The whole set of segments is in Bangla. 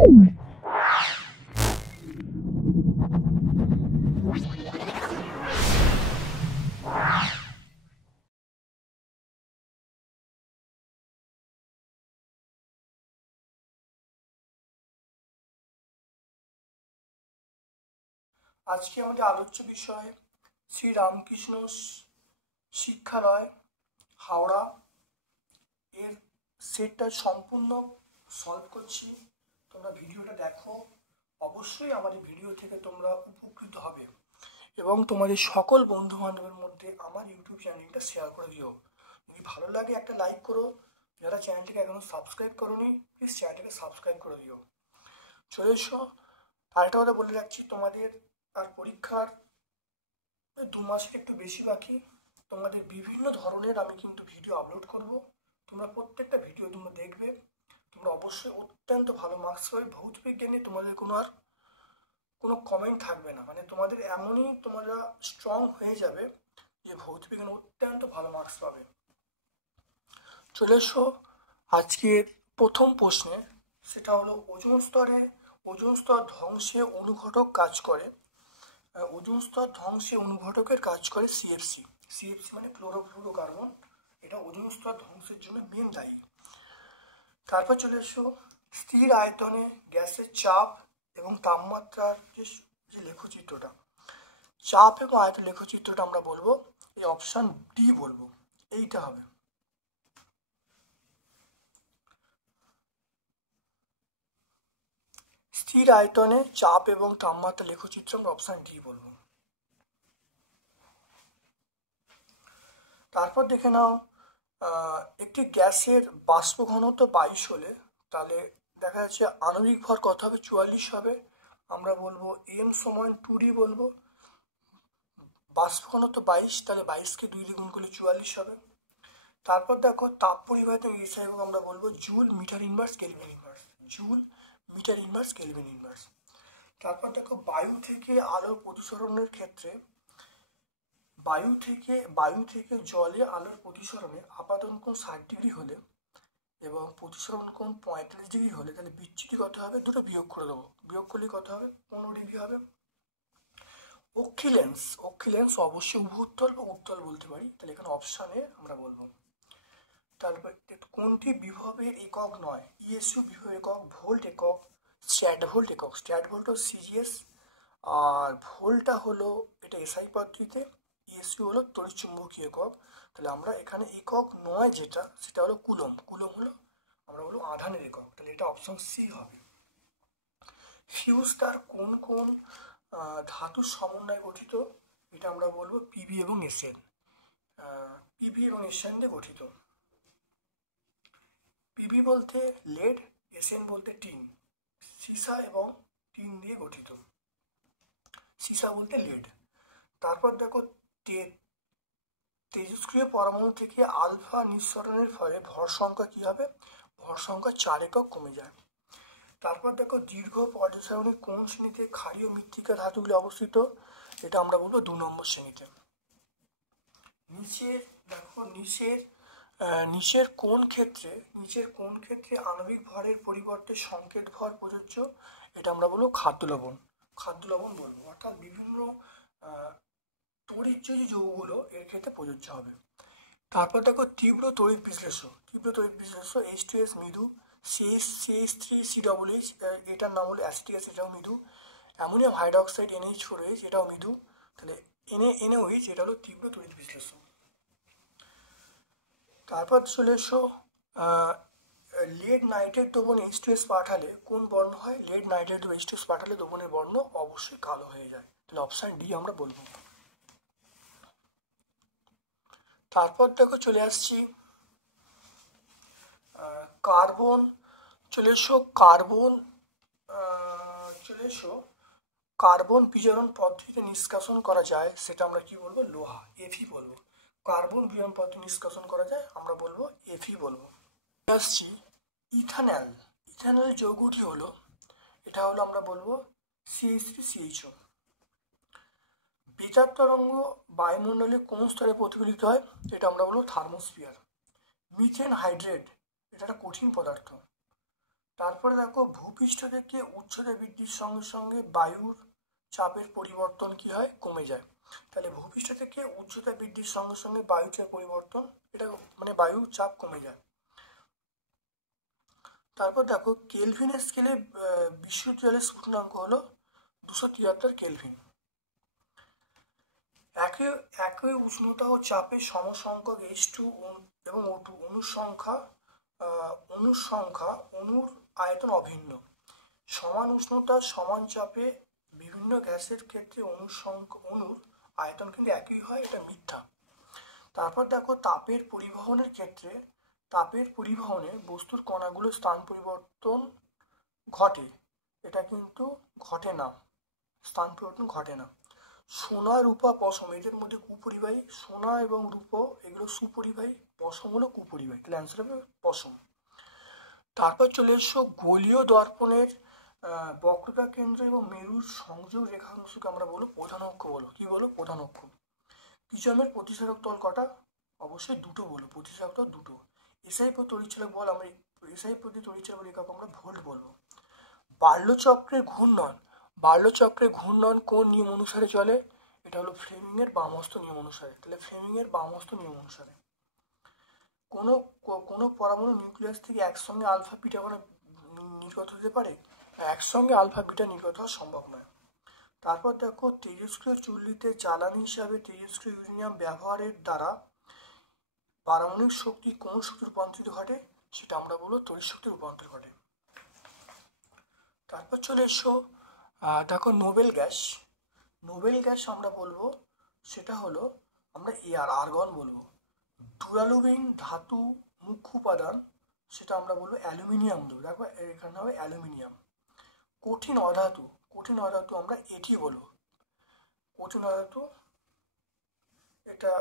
আজকে আমাদের আলোচ্য বিষয় শ্রী রামকৃষ্ণ শিক্ষালয় হাওড়া এর সেটটা সম্পূর্ণ সলভ করছি। তোমরা ভিডিওটা দেখো, অবশ্যই আমাদের ভিডিও থেকে তোমরা উপকৃত হবে এবং তোমাদের সকল বন্ধু বান্ধবের মধ্যে আমার ইউটিউব চ্যানেলটা শেয়ার করে দিও। যদি ভালো লাগে একটা লাইক করো, যারা চ্যানেলটিকে এখনো সাবস্ক্রাইব করোনি প্লিজ চ্যানেলটিকে সাবস্ক্রাইব করে দিও। চলে এসো। আরেকটা কথা বলে রাখছি, তোমাদের আর পরীক্ষার 2 মাসের একটু বেশি বাকি। তোমাদের বিভিন্ন ধরনের আমি কিন্তু ভিডিও আপলোড করব, তোমরা প্রত্যেকটা ভিডিও তোমরা দেখবে, তোমরা অবশ্যই অত্যন্ত ভালো মার্কস পাবে। ভৌত বিজ্ঞানে তোমাদের কোনো কমেন্ট থাকবে না, মানে তোমাদের এমনই তোমরা স্ট্রং হয়ে যাবে যে ভৌত বিজ্ঞানে অত্যন্ত ভালো মার্কস পাবে। চলে এসো আজকের প্রথম প্রশ্নে, সেটা হলো ওজোন স্তর ধ্বংসে অনুঘটক কাজ করে। ওজোন স্তর ধ্বংসে অনুঘটকের কাজ করে সিএফসি মানে ক্লোরোফ্লুরোকার্বন। এটা ওজোন স্তর ধ্বংসের জন্য মেন দায়ী। তারপর চলে এসো স্থির আয়তনে গ্যাসের চাপ এবং তাপমাত্রার যে লেখচিত্রটা, চাপ এবং আয়তন লেখচিত্রটা আমরা বলবো এই অপশন ডি বলবো, এইটা হবে। স্থির আয়তনে চাপ এবং তাপমাত্রা লেখচিত্র আমরা অপশন ডি বলবো। তারপর দেখে নাও, একটি গ্যাসের বাষ্প ঘনত্ব 22 হলে তাহলে দেখা যাচ্ছে আণবিক ভর কত হবে? 44 হবে। আমরা বলবো m সমান 2d বলবো। বাষ্প ঘনত্ব 22, তাহলে 22কে 2 দিয়ে গুণ করলে 44 হবে। তারপর দেখো তাপ পরিবাহিত এসআই আমরা বলবো joule metre inverse kelvin inverse, joule metre inverse kelvin inverse. তারপর দেখো বায়ু থেকে আলোর প্রতিসরণের ক্ষেত্রে বায়ু থেকে জলে আলোর প্রতিসরণে আপাতন কোণ 60 ডিগ্রি হলে এবং প্রতিসরণ কোণ 45 ডিগ্রি হলে তাহলে বিচ্যুতি কত হবে? দুটো বিয়োগ করে দেবো, বিয়োগ করলে কত হবে? 15 ডিগ্রি হবে। অক্ষিলেন্স অবশ্যই উভুত্তল বা উত্তল বলতে পারি, তাহলে এখানে অপশানে আমরা বলবো। তারপর কোনটি বিভবের একক নয়? ইএসইউ বিভবের একক ভোল্ট একক, স্ট্যাট ভোল্ট একক। স্ট্যাট ভোল্ট হলো সিজিএস, আর ভোল্টটা হলো এটা এসআই পদ্ধতিতে, ইএসইউ হলো তড়িৎচুম্বকীয় একক। তাহলে আমরা এখানে একক নয় যেটা, সেটা হলো কুলম। কুলম হলো আমরা বলবো আধানের একক, তাহলে এটা অপশন সি হবে। ফিউজ তার কোন কোন ধাতুর সমন্বয়ে গঠিত? এটা আমরা বলবো পিবি এবং এসএন, পিবি এবং এসএন দিয়ে গঠিত। পিবি বলতে লেড, এসএন বলতে টিন, সীসা এবং টিন দিয়ে গঠিত। সীসা বলতে লেড। তারপর দেখো তেজস্ক্রিয় পরমাণু থেকে আলফা নিঃসরণের ফলে ভর সংখ্যা কি হবে? ভর সংখ্যা 4 একক কমে যায়। তারপর দেখো দীর্ঘ পর্যায় সারণীর কোন শ্রেণীতে ক্ষারীয় মৃত্তিকা ধাতুগুলি অবস্থিত? এটা আমরা বলবো 2 নম্বর শ্রেণীতে। নিচের কোন ক্ষেত্রে আণবিক ভরের পরিবর্তে সংকেত ভর প্রযোজ্য? এটা আমরা বলবো খাদ্য লবণ বলবো, অর্থাৎ বিভিন্ন তড়িৎযোজী যৌগগুলো এর ক্ষেত্রে প্রযোজ্য হবে। তারপর দেখো তীব্র তড়িৎ বিশ্লেষ্য H2S মৃদু, CH3COOH এটার নাম হলো অ্যাসিটিক অ্যাসিড, এটাও মৃদু। অ্যামোনিয়াম হাইড্রোক্সাইড NH4OH এটাও মৃদু, তাহলে NaOH এটা হলো তীব্র তড়িৎ বিশ্লেষ্য। তারপর চলে এসো লেড নাইট্রেট দ্রবণ H2S পাঠালে কোন বর্ণ হয়? লেড নাইট্রেট H2S পাঠালে দ্রবণের বর্ণ অবশ্যই কালো হয়ে যায়, তাহলে অপশন ডি আমরা বলবো। তারপর দেখো চলে আসছি কার্বন। চলে এসো কার্বন বিজারণ পদ্ধতিতে নিষ্কাশন করা যায়, সেটা আমরা কি বলবো? লোহা, এফি বলবো। কার্বন বিজারণ পদ্ধতি নিষ্কাশন করা যায়, আমরা বলবো এফি বলবো। আসছি ইথানল যৌগটি হলো, এটা হলো আমরা বলবো CH3CHO। বেতার তরঙ্গ বায়ুমণ্ডলে কোন স্তরে প্রতিফলিত হয়? এটা আমরা বলবো থার্মোস্ফিয়ার। মিথেন হাইড্রেট এটা একটা কঠিন পদার্থ। তারপরে দেখো ভূপৃষ্ঠ থেকে উচ্চতা বৃদ্ধির সঙ্গে সঙ্গে বায়ুর চাপের পরিবর্তন কি হয়, কমে যায়। তাহলে ভূপৃষ্ঠ থেকে উচ্চতা বৃদ্ধির সঙ্গে সঙ্গে বায়ু চাপ পরিবর্তন, এটা মানে বায়ুর চাপ কমে যায়। তারপর দেখো কেলভিন স্কেলে বিশুদ্ধ জলের স্ফুটনাঙ্ক হলো 273 কেলভিন। একই উষ্ণতা ও চাপে সমসংখ্যক H2 এবং O2 অণুর সংখ্যা অণুর আয়তন অভিন্ন। সমান উষ্ণতা সমান চাপে বিভিন্ন গ্যাসের ক্ষেত্রে অণুর আয়তন কিন্তু একই হয়, এটা মিথ্যা। তারপর দেখো তাপের পরিবহনে বস্তুর কণাগুলোর স্থান পরিবর্তন ঘটে, এটা কিন্তু ঘটে না, স্থান পরিবর্তন ঘটে না। সোনা, রূপা, পশম এদের মধ্যে কুপরিবাহী, সোনা এবং রূপো এগুলো সুপরিবাহী, পশম হলো কুপরিবাহী, তাহলে অ্যান্সার হবে পশম। তারপর চলে এসো গোলীয় দর্পণের বক্রতা কেন্দ্র এবং মেরুর সংযোগ রেখাংশকে আমরা বলবো প্রধান অক্ষ বলো। কি বলো? প্রধান অক্ষ। প্রিজমের প্রতিসারক তল কটা? অবশ্যই দুটো বলো, প্রতিসারক তল দুটো। এসআই প্রতি তড়িৎচালক বল আমরা এসআই প্রতি তড়িৎচালক একক আমরা ভোল্ট বলবো। বার্লোচক্রের ঘূর্ণন কোন নিয়ম অনুসারে চলে? এটা হলো ফ্লেমিংয়ের বামহস্ত নিয়ম অনুসারে। তাহলে ফ্লেমিংয়ের বামহস্ত নিয়ম অনুসারে কোনো পরমাণু নিউক্লিয়াস থেকে একসঙ্গে আলফা বিটা করে নির্গত হতে পারে? একসঙ্গে আলফা বিটা নির্গত হওয়া সম্ভব নয়। তারপর দেখো তেজস্ক্রিয় চুল্লিতে জ্বালানি হিসাবে তেজস্ক্রিয় ইউরেনিয়াম ব্যবহারের দ্বারা পারমাণবিক শক্তি কোন শক্তি রূপান্তরিত ঘটে? সেটা আমরা বলবো তড়িৎ শক্তি রূপান্তর ঘটে। তারপর চলে এসো দেখো নোবেল গ্যাস আমরা বলবো সেটা হলো আমরা আর্গন বলবো। ডুরালুমিন ধাতু মুখ্য উপাদান, সেটা আমরা বলবো অ্যালুমিনিয়াম দেবো। দেখো এখানে হবে অ্যালুমিনিয়াম। কঠিন অধাতু আমরা এটি বলবো। কঠিন অধাতু এটা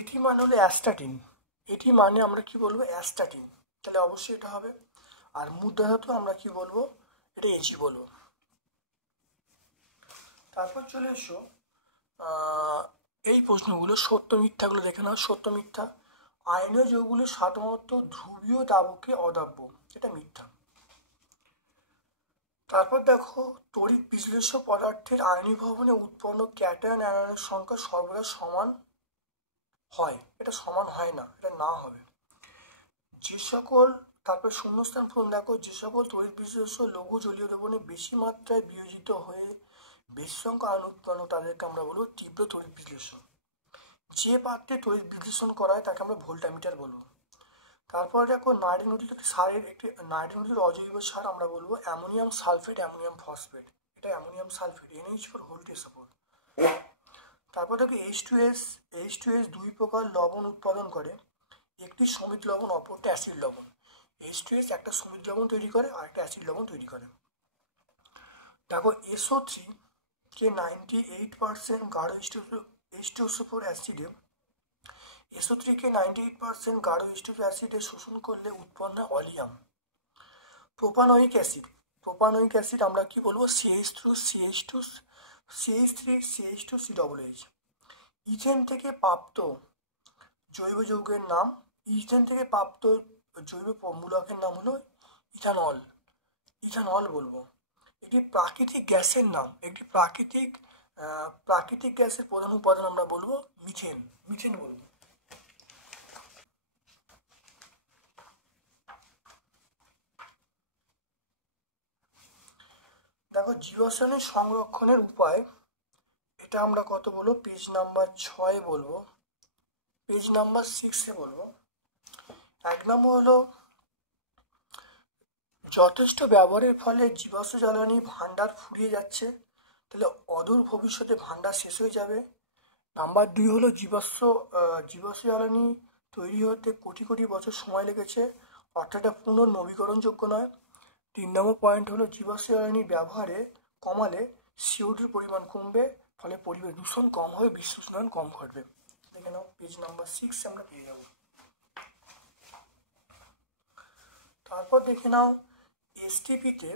এটি মানে হলো অ্যাস্টাটিন। এটি মানে আমরা কি বলবো? অ্যাস্টাটিন। তাহলে অবশ্যই এটা হবে। আর মুদ্রা ধাতু আমরা কি বলবো? এটা এজি বলবো। তারপর চলে এসো এই প্রশ্নগুলো সত্য মিথ্যাগুলো দেখে নাও। সত্য মিথ্যা। আয়নীয় যৌগগুলো সাধারণত ধ্রুবীয় দাবকে অদাব্য, এটা মিথ্যা। তারপর দেখো তড়িৎ বিশ্লেষ্য পদার্থের আয়নীভবনে উৎপন্ন ক্যাটায়ন অ্যানায়নের সংখ্যা সর্বদা সমান হয়, এটা সমান হয় না, এটা না হবে। যে সকল তারপর শূন্যস্থান পূরণ দেখো যে সকল তড়িৎ বিশ্লেষ্য লঘু জলীয় দ্রবণে বেশি মাত্রায় বিয়োজিত হয়ে বেশি সংখ্যক আয়ন উৎপন্ন তাদেরকে আমরা বলবো তীব্র তড়িৎ বিশ্লেষণ। যে পাত্রে তড়িৎ বিশ্লেষণ করা হয় তাকে আমরা ভোল্টামিটার বলবো। তারপর দেখো নাইট্রোজেন অজৈব সার আমরা বলবো অ্যামোনিয়াম সালফেট, অ্যামোনিয়াম ফসফেট, এটা ammonium sulphate NH4 voltage support. তারপর দেখো H2S দুই প্রকার লবণ উৎপাদন করে, একটি সমিত লবণ অপরটা অ্যাসিড লবণ। H2S একটা সমিত লবণ তৈরি করে আর একটা অ্যাসিড লবণ তৈরি করে। দেখো SO3 কে 98% গাঢ় H2SO4 অ্যাসিডে SO3 কে 98% গাঢ় H2SO4 অ্যাসিডে শোষণ করলে উৎপন্ন হয় অলিয়াম। প্রোপানোয়িক অ্যাসিড আমরা কি বলবো? CH3CH2COOH। ইথেন থেকে প্রাপ্ত জৈব যৌগের নাম, জৈব মূলকের নাম হলো ইথানল বলবো। একটি প্রাকৃতিক গ্যাসের নাম, প্রাকৃতিক গ্যাসের প্রধান উপাদান আমরা বলবো মিথেন বলবো। দেখো জীবাশ্মের সংরক্ষণের উপায়, এটা আমরা কত বলবো? পেজ নাম্বার 6 বলবো, পেজ নাম্বার 6 বলবো। 1 নম্বর হলো যথেষ্ট ব্যবহারের ফলে জীবাশ্ম জ্বালানি ভাণ্ডার ফুরিয়ে যাচ্ছে, তাহলে অদূর ভবিষ্যতে ভাণ্ডার শেষ হয়ে যাবে। নাম্বার 2 হলো জীবাশ্ম জ্বালানি তৈরি হতে কোটি কোটি বছর সময় লেগেছে, অর্থাৎ এটা পুনর্নবীকরণযোগ্য নয়। 3 নম্বর পয়েন্ট হলো জীবাশ্ম জ্বালানি ব্যবহারে কমালে CO2 পরিমাণ কমবে, ফলে পরিবেশ দূষণ কম হবে, বিশ্ব উষ্ণায়ন কম ঘটবে। দেখে নাও পেজ নাম্বার 6 আমরা পেয়ে যাব। তারপর দেখে নাও এসটিপিতে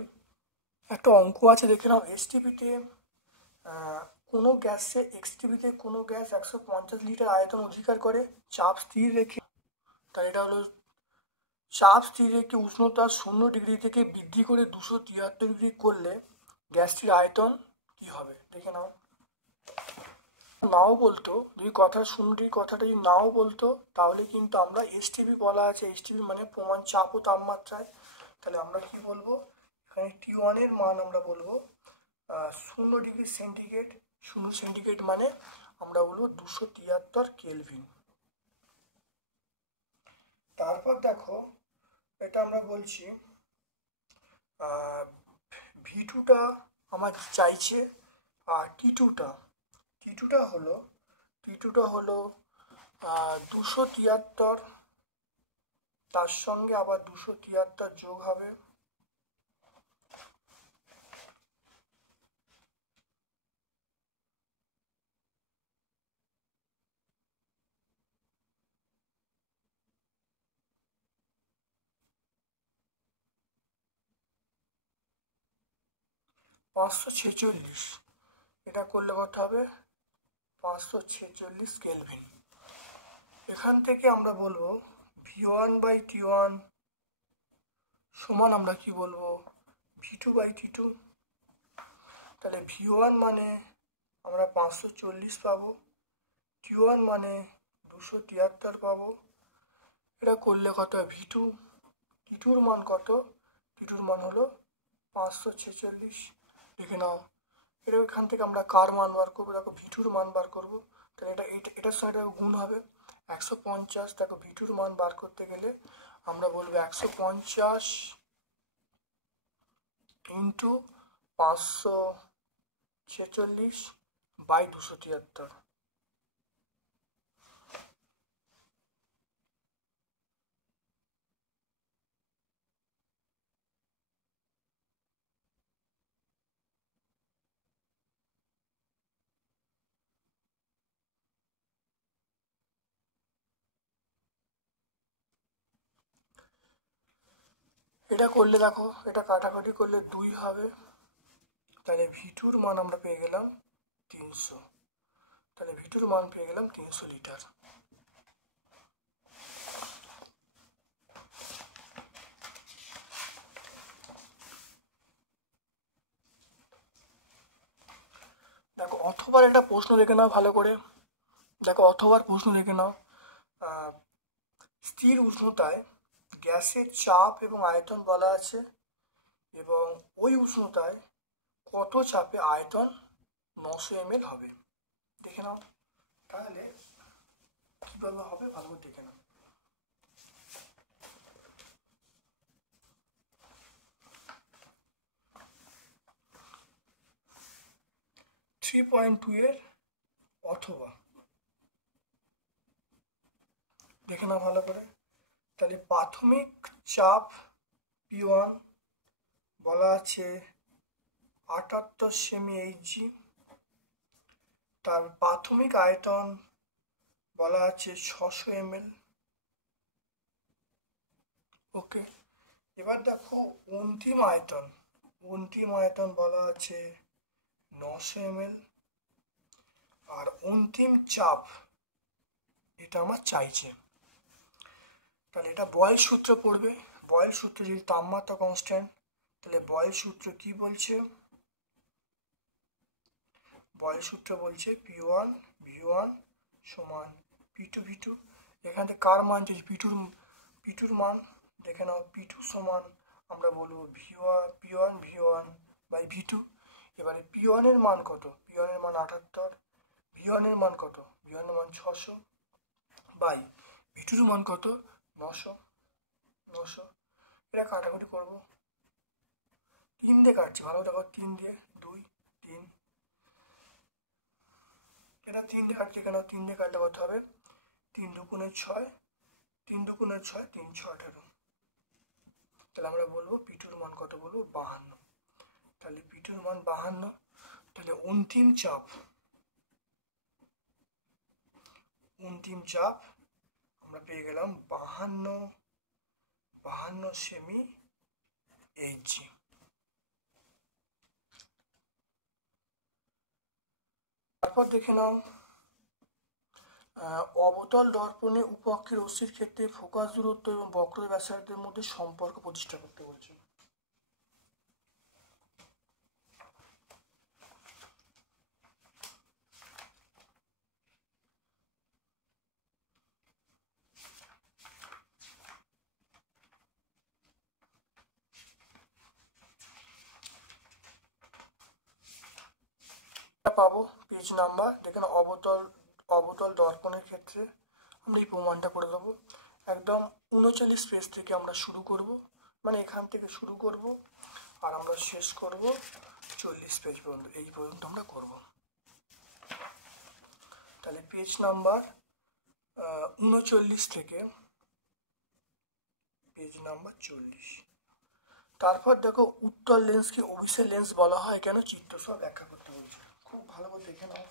একটা অঙ্ক আছে, দেখে নাও এসটিপিতে কোনো গ্যাসে এক্সটিপিতে কোনো গ্যাস 150 লিটার আয়তন অধিকার করে চাপ স্থির রেখে, তাই এটা হলো চাপ স্থির রেখে উষ্ণতা 0 ডিগ্রি থেকে বৃদ্ধি করে 273 ডিগ্রি করলে গ্যাসটির আয়তন কি হবে? দেখে নাও। নাও বলতো, যদি কথা 0 ডিগ্রি কথাটা যদি নাও বলতো, তাহলে কিন্তু আমরা এসটিপি বলা আছে, এসটিপি মানে প্রমাণ চাপ ও তাপমাত্রায়, তাহলে আমরা কি বলবো, এখানে T1 এর মান আমরা বলবো 0 ডিগ্রি সেন্টিগ্রেড। 0 সেন্টিগ্রেড মানে আমরা বলবো 273 কেলভিন। তারপর দেখো এটা আমরা বলছি V2টা আমার চাইছে, আর T2টা হলো 273, তার সঙ্গে আবার 273 যোগ হবে, $546। এটা করলে কত হবে? 546 কেলভিন। এখান থেকে আমরা বলবো V1/T1 সমান আমরা কি বলবো, V2/T2। তাহলে V1 মানে আমরা 540 পাবো, T1 মানে 273 পাবো। এটা করলে কত হয়? T2-র মান কত? T2-র মান হলো 546। দেখে নাও, এটা এখান থেকে আমরা কার মান বার করবো? দেখো V2-র মান বার করবো, তাহলে এটার সঙ্গে গুণ হবে 150। দেখো V2-র মান বার করতে গেলে আমরা বলবো 150 ইন্টু 546/273। এটা করলে দেখো, এটা কাটাকাটি করলে 2 হবে, তাহলে V2-র মান আমরা পেয়ে গেলাম 300। তাহলে V2-র মান পেয়ে গেলাম 300 লিটার। দেখো অথবা একটা প্রশ্ন দেখে নাও ভালো করে, দেখো অথবার প্রশ্ন দেখে নাও, স্থির উষ্ণতায় গ্যাসের চাপ এবং আয়তন বলা আছে, এবং ওই উষ্ণতায় কত চাপে আয়তন 900 ml হবে। দেখে নাও তাহলে কিভাবে হবে, ভালো করে দেখে নাও। 3.2 এর অথবা দেখে নাও ভালো করে। তাহলে প্রাথমিক চাপ P1 বলা আছে 78 সেমি Hg, তার প্রাথমিক আয়তন বলা আছে 600 ml। ওকে, এবার দেখো অন্তিম আয়তন বলা আছে 900 ml, আর অন্তিম চাপ এটা আমার চাইছে। তাহলে এটা বয়েল সূত্র পড়বে, বয়েল সূত্র যদি তাপমাত্রা কনস্ট্যান্ট, তাহলে বয়েল সূত্র কি বলছে? বয়েল সূত্র বলছে P1 V1 সমান P2 V2। এখান থেকে কার মান চাইছে? P2-র মান দেখে নাও, P2 সমান আমরা বলবো P1 V1 বাই V2। এবারে P1 এর মান কত? P1 এর মান 78, V1 এর মান কত? V1 এর মান 600 বাই V2-র মান কত? 900। এটা কাটাকুটি করবো, 3 দিয়ে কাটছি, ভালো দেখো, 3 দিয়ে 2 3। এটা 3 দিয়ে কাটছে, কেন 3 দিয়ে কাটলে কত হবে? 3 দুগুণে 6, 3 দুগুণে 6, 3 6 18। তাহলে আমরা বলবো পিটুর মান কত বলবো? 52। তাহলে পিটুর মান 52। তাহলে অন্তিম চাপ আমরা পেয়ে গেলাম 52 সেমি এইচজি। তারপর দেখে নাও অবতল দর্পণে উপঅক্ষের রশ্মির ক্ষেত্রে ফোকাস দূরত্ব এবং বক্র ব্যাসার্ধের মধ্যে সম্পর্ক প্রতিষ্ঠা করতে বলছে। পাবো পেজ নাম্বার, দেখেন অবতল দর্পণের ক্ষেত্রে আমরা এই প্রমাণটা করে দেবো। একদম 39 পেজ থেকে আমরা শুরু করব, মানে এখান থেকে শুরু করব আর আমরা শেষ করব 40 পেজ পর্যন্ত, এই পর্যন্ত আমরা করব। তাহলে পেজ নাম্বার 39 থেকে পেজ নাম্বার 40। তারপর দেখো উত্তল লেন্সকে অভিষেক লেন্স বলা হয় কেন, চিত্র সব ব্যাখ্যা করতে বলছে। খুব ভালো করে দেখে নাও।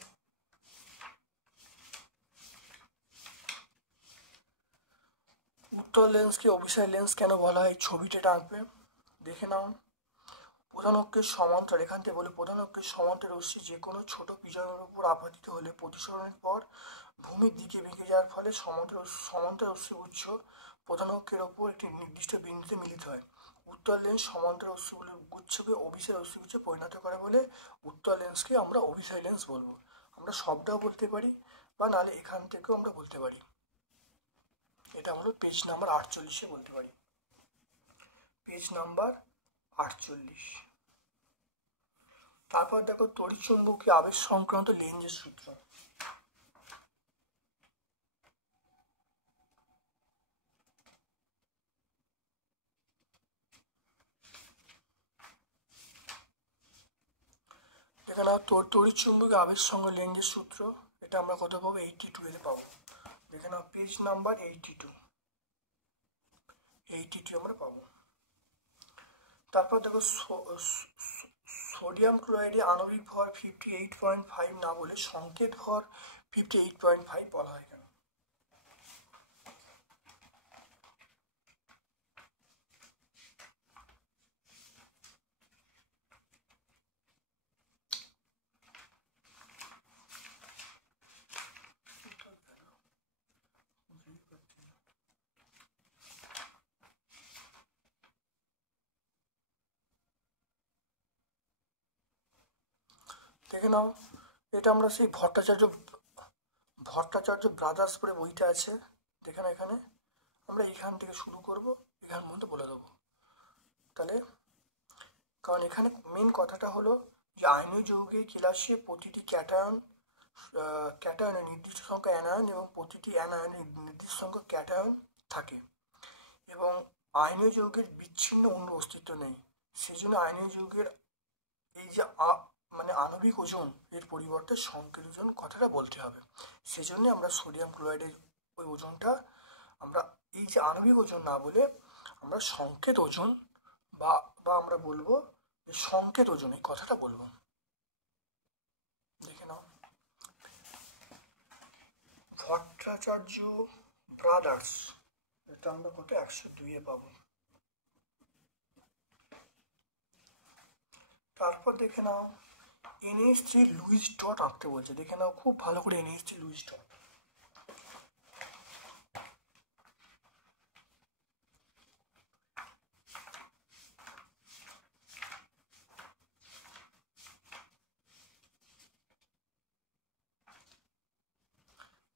উত্তল লেন্সকে অভিষেক লেন্স কেন বলা হয়, ছবিটা আঁকবে, দেখে নাও। প্রধান অক্ষের সমান্তরাল, এখান থেকে বলে প্রধান অক্ষের সমান্তরাল রশ্মি যে কোনো ছোট পিজনের উপর আপতিত হলে প্রতিসরণের পর ভূমির দিকে বেঁকে যাওয়ার ফলে সমান্তরাল রশ্মিগুচ্ছ প্রধান অক্ষের ওপর একটি নির্দিষ্ট বিন্দুতে মিলিত হয়। উত্তল লেন্স সমান্তরাল রশ্মিগুলোর গুচ্ছকে অভিষেক রশ্মিগুচ্ছে পরিণত করে বলে উত্তল লেন্সকে আমরা অভিষেক লেন্স বলবো। আমরা সবটাও বলতে পারি বা নাহলে এখান থেকেও আমরা বলতে পারি। এটা হলো পেজ নাম্বার 48-এ বলতে পারি। Page number 48। তারপর দেখো তড়িৎচুম্বকীয় আবেশ সংক্রান্ত লেন্জের সূত্র। এখানে তড়িৎচুম্বকীয় আবেশ সংক্রান্ত লেন্জের সূত্র, এটা আমরা কত পাবো? 82-তে পাবো। দেখে নাও পেজ নাম্বার 82 আমরা পাবো। তারপর দেখো সোডিয়াম ক্লোরাইডে আণবিক ভর 58.5 না বলে সংকেত ভর 58.5 বলা হয় কেন? দেখে নাও, এটা আমরা সেই ভট্টাচার্য ব্রাদার্স পরে বইটা আছে, দেখে নাও। এখানে আমরা এইখান থেকে শুরু করব, এখান পর্যন্ত বলে দেবো। তাহলে কারণ এখানে মেন কথাটা হলো যে আয়নীয় যৌগের ক্লাসে প্রতিটি ক্যাটায়নের নির্দিষ্ট সংখ্যা অ্যানায়ন এবং প্রতিটি অ্যানায়নের নির্দিষ্ট সংখ্যক ক্যাটায়ন থাকে এবং আয়নীয় যৌগের বিচ্ছিন্ন অন্য অস্তিত্ব নেই। সেই জন্য আয়নীয় যৌগের এই যে মানে আণবিক ওজন এর পরিবর্তে সংকেত ওজন কথাটা বলতে হবে। সেই জন্য আমরা সোডিয়াম ক্লোরাইডের ওই ওজনটা আমরা এই যে আণবিক ওজন না বলে আমরা সংকেত ওজন বা আমরা বলবো যে সংকেত ওজন, এই কথাটা বলবো। দেখে নাও ভট্টাচার্য ব্রাদার্স, এটা আমরা কত 102-এ পাবো। তারপর দেখে নাও NH3 লুইস ডট আঁকতে বলছে, দেখে নাও খুব ভালো করে NH3 লুইস ডট।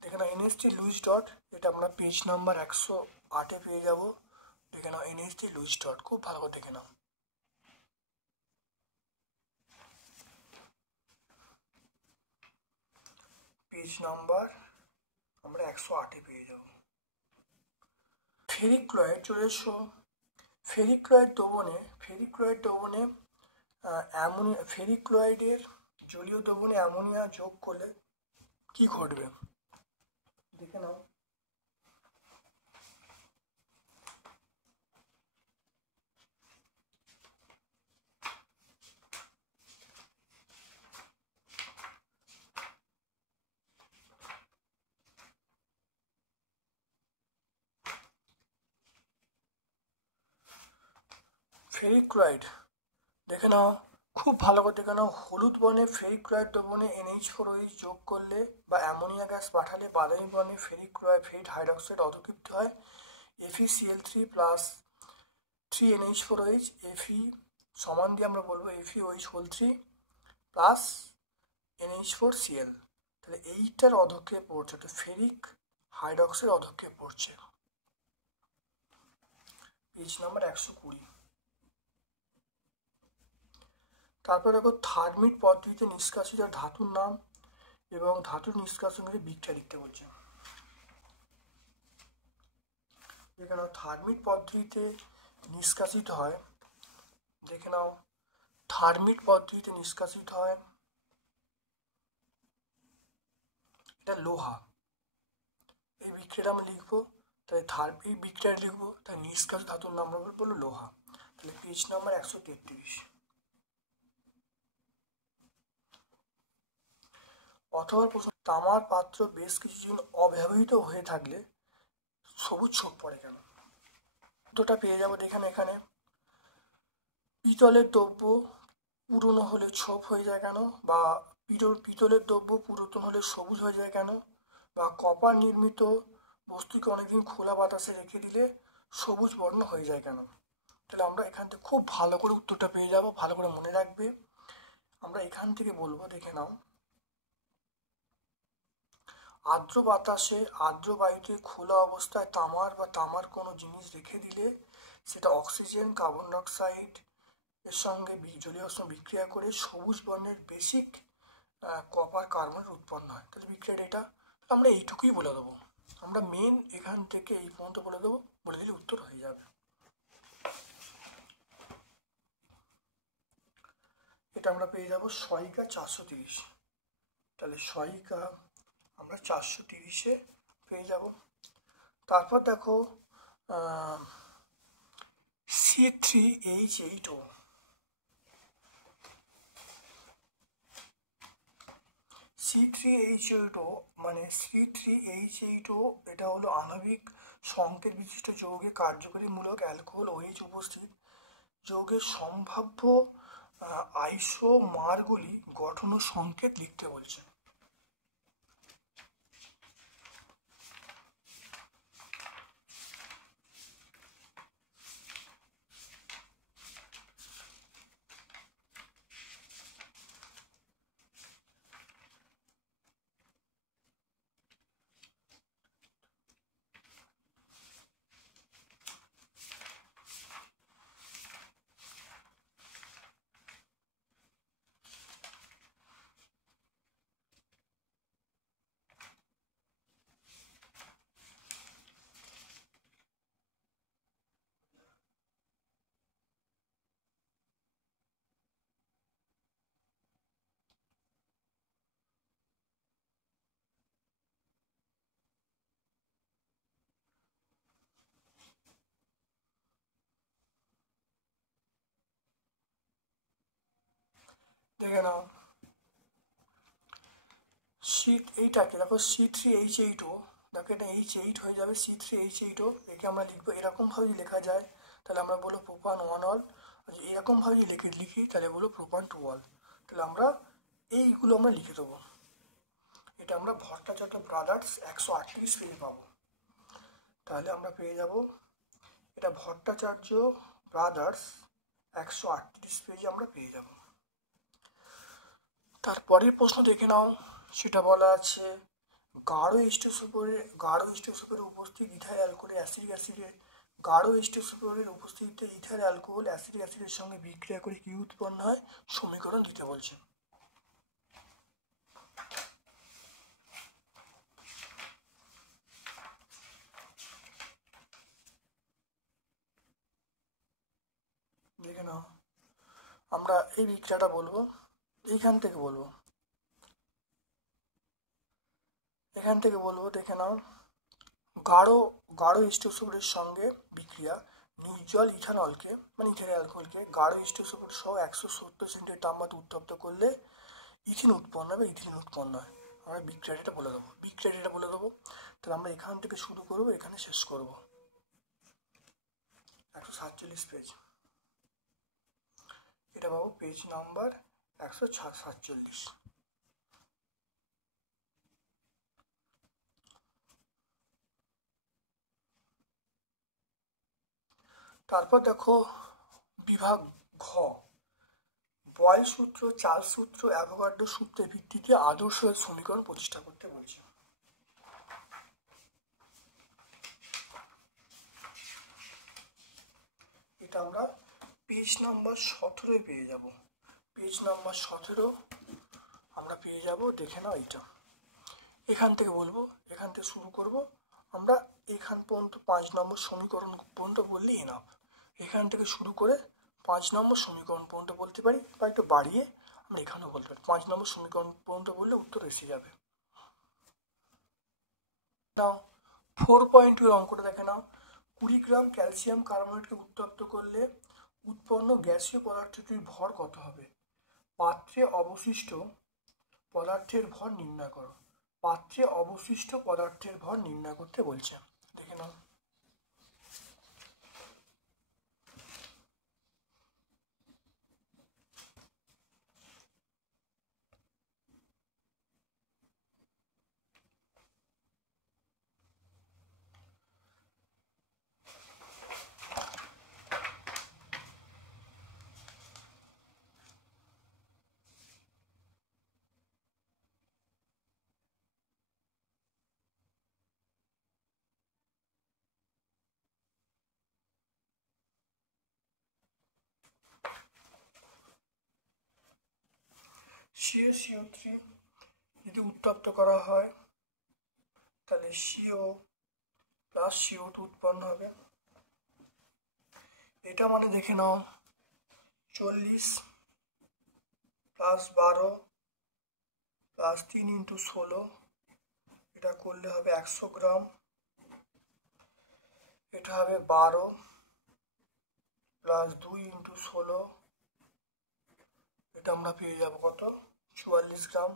দেখে নাও NH3 লুইস ডট, এটা আমরা পেজ নাম্বার 108-এ পেয়ে যাবো। দেখে নাও NH3 লুইস ডট, খুব ভালো করে দেখে নাও। পেজ নাম্বার আমরা 108-এ পেয়ে যাব। ফেরিক ক্লোরাইড, চলে এসো। ফেরিক ক্লোরাইড দ্রবণে ফেরিক ক্লোরাইডের জলীয় দ্রবণে অ্যামোনিয়া যোগ করলে কি ঘটবে দেখে নাও। ফেরিক ক্লোরাইড দেখে নাও, খুব ভালো করে দেখে নাও। হলুদ বর্ণে ফেরিক ক্লোরাইড দ্রবণে NH4OH যোগ করলে বা অ্যামোনিয়া গ্যাস পাঠালে বাদামি বর্ণে ফেরিক ক্লোরাইড ফেরিক হাইড্রক্সাইড অধক্ষিপ্ত হয়। FeCl3 প্লাস 3NH4OH, Fe সমান দিয়ে আমরা বলবো FeOH3 প্লাস NH4Cl। তাহলে এইটার অধক্ষেপ পড়ছে, তো ফেরিক হাইড্রক্সাইড অধক্ষেপ পড়ছে। Page number 120। তারপর দেখো থার্মিট পদ্ধতিতে নিষ্কাশিত ধাতুর নাম এবং ধাতুর নিষ্কাশনের বিক্রিয়া লিখতে বলছে। দেখে নাও থার্মিট পদ্ধতিতে নিষ্কাশিত হয়, দেখে নাও থার্মিট পদ্ধতিতে নিষ্কাশিত হয় এটা লোহা। এই বিক্রিয়াটা আমরা লিখবো, তাহলে এই বিক্রিয়াটা লিখবো, তাই নিষ্কাশিত ধাতুর নাম আমরা বলবো লোহা। তাহলে পেজ নাম্বার 133। অথবা প্রশ্ন, তামার পাত্র বেশ কিছুদিন অব্যবহৃত হয়ে থাকলে সবুজ ছোপ পড়ে কেন? দুটোটা পেয়ে যাবো। দেখেন এখানে পিতলের দ্রব্য পুরনো হলে ছোপ হয়ে যায় কেন, বা পিতলের দ্রব্য পুরাতন হলে সবুজ হয়ে যায় কেন, বা কপার নির্মিত বস্তুকে অনেকদিন খোলা বাতাসে রেখে দিলে সবুজ বর্ণ হয়ে যায় কেন? তাহলে আমরা এখান থেকে খুব ভালো করে উত্তরটা পেয়ে যাব, ভালো করে মনে রাখবে। আমরা এখান থেকে বলবো, দেখে নাও, আর্দ্র বাতাসে আর্দ্র বায়ুতে খোলা অবস্থায় তামার কোনো জিনিস রেখে দিলে সেটা অক্সিজেন কার্বন ডাইঅক্সাইড এর সঙ্গে জলীয় অম্ল বিক্রিয়া করে সবুজ বর্ণের বেসিক কপার কার্বন উৎপন্ন হয়। তাহলে বিক্রিয়াটা এটা, আমরা এইটুকুই বলে দেবো। আমরা মেন এখান থেকে এই পর্যন্ত বলে দেবো, বলে দিলে উত্তর হয়ে যাবে। এটা আমরা পেয়ে যাবো সহায়িকা 430। তাহলে সহায়িকা আমরা 430-এ পেয়ে যাব। তারপর দেখো C3H8O, C3H8O মানে C3H8O এটা হলো আণবিক সংকেত বিশিষ্ট যৌগে কার্যকরীমূলক অ্যালকোহল OH উপস্থিত যৌগের সম্ভাব্য আইসোমারগুলি গঠন ও সংকেত লিখতে বলছে। দেখে নাও এইটাকে দেখো C3H8O, দেখো এটা H8 হয়ে যাবে, C3H8O। একে আমরা লিখবো এরকমভাবে যদি লেখা যায় তাহলে আমরা বলবো প্রোপান 1 অল, আর এরকমভাবে যদি লিখি তাহলে বলবো প্রোপান 2 অল। তাহলে আমরা এইগুলো আমরা লিখে দেবো। এটা আমরা ভট্টাচার্য ব্রাদার্স 138 পেজে পাবো। তাহলে আমরা পেয়ে যাব এটা ভট্টাচার্য ব্রাদার্স 138 পেজে আমরা পেয়ে যাব। তারপরের প্রশ্ন দেখে নাও, সেটা বলা আছে গাঢ় স্টেসোপোরের উপস্থিত ইথাইল অ্যালকোহলের অ্যাসিডিক অ্যাসিডের গাঢ় স্টেসোপোরের উপস্থিতিতে ইথাইল অ্যালকোহল অ্যাসিডিক অ্যাসিডের সঙ্গে বিক্রিয়া করে কি উৎপন্ন হয় সমীকরণ দিতে বলছে। দেখে নাও, আমরা এই বিক্রিয়াটা বলবো, এইখান থেকে বলবো। এখান থেকে বলবো, দেখে নাও, গাঢ় গাঢ় স্টেসুরের সঙ্গে বিক্রিয়া নির্জল ইথানলকে মানে ইথাইল অ্যালকোহলকে গাঢ় স্টেসুর সহ 170 সেন্টিগ্রেড তাপমাত্রা উত্তপ্ত করলে ইথিন উৎপন্ন হবে, ইথিলিন উৎপন্ন হয়। আমরা বিক্রিয়াটা বলে দেবো, তাহলে আমরা এখান থেকে শুরু করব, এখানে শেষ করব। 147 পেজ, এটা পাবো পেজ নাম্বার 147। তারপর দেখো বিভাগ ঘ, বয়েল সূত্র, চার্লস সূত্র, অ্যাভোগাড্রো সূত্রের ভিত্তিতে আদর্শ সমীকরণ প্রতিষ্ঠা করতে বলছে। এটা আমরা পেজ নাম্বার 17 পেয়ে যাব। পেজ নাম্বার 17 আমরা পেয়ে যাব, দেখে নাও এইটা। এখান থেকে বলবো, এখান থেকে শুরু করব আমরা, এখান পর্যন্ত 5 নম্বর সমীকরণ পর্যন্ত বললে এনাফ। এখান থেকে শুরু করে 5 নম্বর সমীকরণ পর্যন্ত বলতে পারি, বা একটু বাড়িয়ে আমরা এখানেও বলতে পারি। 5 নম্বর সমীকরণ পর্যন্ত বললে উত্তর এসে যাবে। নাও 4.2 এর অঙ্কটা দেখে নাও। 20 গ্রাম ক্যালসিয়াম কার্বনেটকে উত্তপ্ত করলে উৎপন্ন গ্যাসীয় পদার্থটির ভর কত হবে? পাত্রে অবশিষ্ট পদার্থের ভর নির্ণয় করো। পাত্রে অবশিষ্ট পদার্থের ভর নির্ণয় করতে বলছে, দেখে নাও। CaCO3 যদি উত্তপ্ত করা হয় তাহলে CO প্লাস CO2 উৎপন্ন হবে। এটা মানে দেখে নাও 40 প্লাস 12 প্লাস 3 ইন্টু 16, এটা করলে হবে 100 গ্রাম। এটা হবে 12 প্লাস 2 ইন্টু 16, এটা আমরা পেয়ে যাব কত? 44 গ্রাম।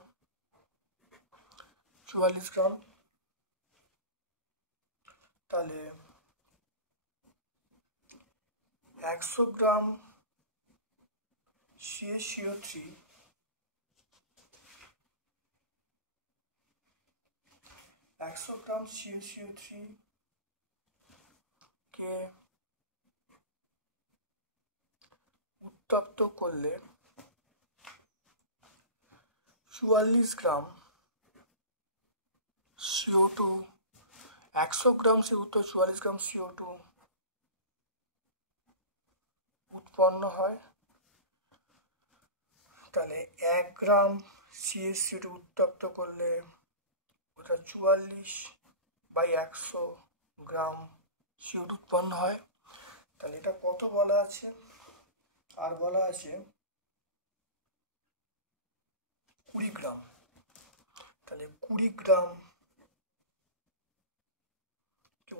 44 গ্রাম। তাহলে 100 গ্রাম CaCO3 100 গ্রাম CaCO3 কে উত্তপ্ত করলে 44 গ্রাম CO2, 100 গ্রাম से उत्तर 44 গ্রাম CO2 উৎপন্ন হয়। তাহলে 1 গ্রাম CaCO2 উত্তপ্ত করলে ওটা 44/100 গ্রাম CO2 উৎপন্ন হয়। তাহলে এটা কত বলা আছে? আর বলা আছে 20 গ্রাম। তাহলে 20 গ্রাম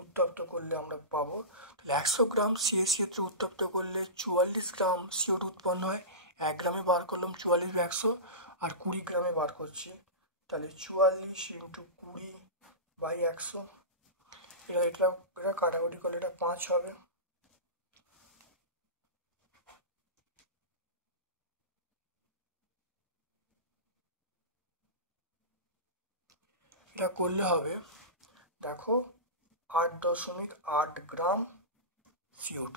উত্তপ্ত করলে আমরা পাবো, তাহলে 100 গ্রাম CaCO3 উত্তপ্ত করলে 44 গ্রাম CO2 উৎপন্ন হয়। 1 গ্রামে বার করলাম 44/100, আর 20 গ্রামে বার করছি, তাহলে 44 ইন্টু 20/100, এটা কাটাকুটি করলে এটা 5 হবে। এটা করলে হবে, দেখো 8.8 গ্রাম CO2।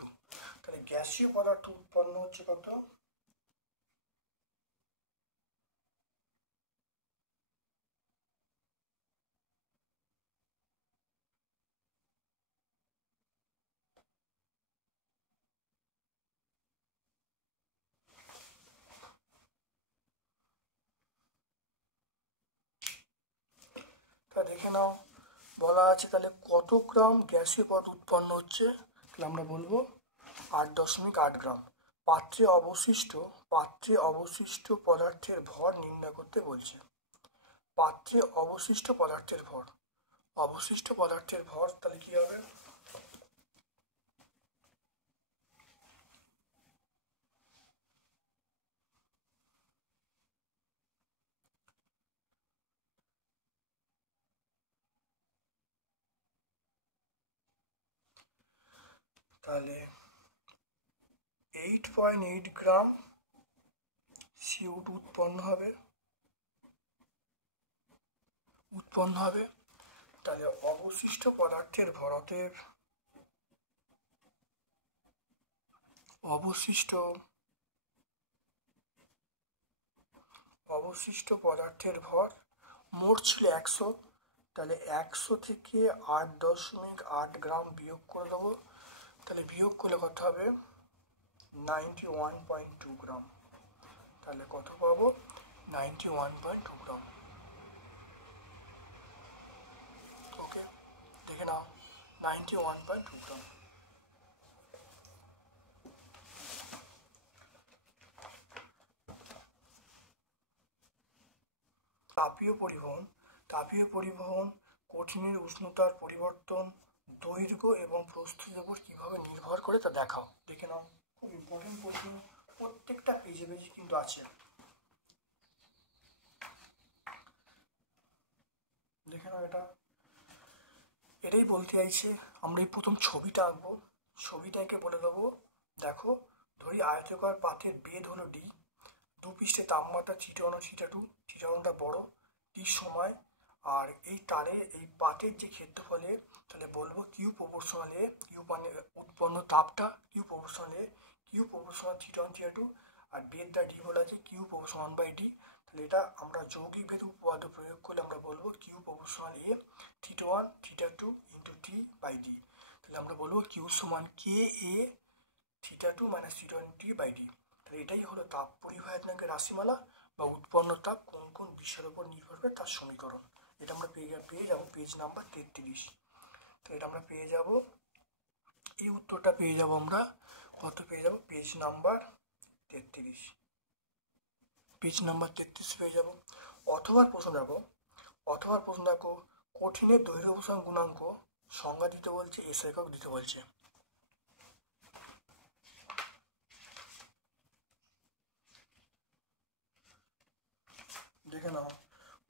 তাহলে গ্যাসীয় পদার্থ উৎপন্ন হচ্ছে কত? তা দেখে নাও, বলা আছে তাহলে কত গ্রাম গ্যাসীয় পদার্থ উৎপন্ন হচ্ছে, তাহলে আমরা বলবো 8.8 গ্রাম। পাত্রে অবশিষ্ট পদার্থের ভর নির্ণয় করতে বলছে। পাত্রে অবশিষ্ট পদার্থের ভর। অবশিষ্ট পদার্থের ভর তাহলে কি হবে? তাহলে 8.8 গ্রাম CO2 উৎপন্ন হবে। তাহলে অবশিষ্ট পদার্থের ভর, অতএব অবশিষ্ট পদার্থের ভর মোট ছিল 100, তাহলে 100 থেকে 8.8 গ্রাম বিয়োগ করে দেবো। তাহলে বিয়োগ করলে কত হবে? 91.2 গ্রাম। তাহলে কত পাবো? 91.2 গ্রাম। ওকে, দেখে নাও, 91.2 গ্রাম। তাপীয় পরিবহন কঠিনের উষ্ণতার পরিবর্তন দৈর্ঘ্য এবং প্রস্থের উপর কিভাবে নির্ভর করে তা দেখাও। দেখে নাও, খুব ইম্পর্টেন্ট প্রশ্ন, প্রত্যেকটা পেজে কিন্তু আছে। দেখে নাও, এটাই বলতে চাইছে। আমরা এই প্রথম ছবিটা আঁকবো, ছবিটাকে বলে দেবো, দেখো, ধরি আয়তকার পাতের বেধ হলো ডি, দু পৃষ্ঠে তাপমাত্রা থিটা1 ও থিটা2, থিটা1টা বড়, টি সময়, আর এই তারে এই পাতের যে ক্ষেত্রফলে, তাহলে বলবো কিউ প্রপোর্শনাল এ, কিউ মানে উৎপন্ন তাপটা, কিউ প্রপোর্শনাল এ, কিউ প্রপোর্শনাল থিটা1 থিটা2, আর বেধটা ডি বলা আছে কিউ প্রপোর্শনাল বাই ডি। তাহলে এটা আমরা যৌগিক ভেদ উপপাদ্য প্রয়োগ করলে আমরা বলবো Q proportional A theta one theta two into T by D. তাহলে আমরা বলবো কিউ সমান K A theta two minus theta one T by D. তাহলে এটাই হলো তাপ পরিবাহীর রাশিমালা বা উৎপন্ন তাপ কোন কোন বিষয়ের উপর নির্ভর করে তার সমীকরণ। এটা আমরা পেয়ে যাবো পেজ নাম্বার 33। তো এটা আমরা পেয়ে যাব, এই উত্তরটা পেয়ে যাব আমরা, কত পেয়ে যাব? Page number 33। পেজ নাম্বার 33 পেয়ে যাব। অথবা প্রশ্ন দেখো, কঠিনের দৈর্ঘ্য প্রসারণ গুণাঙ্ক সংজ্ঞা দিতে বলছে, এস একক দিতে বলছে। দেখে নাও,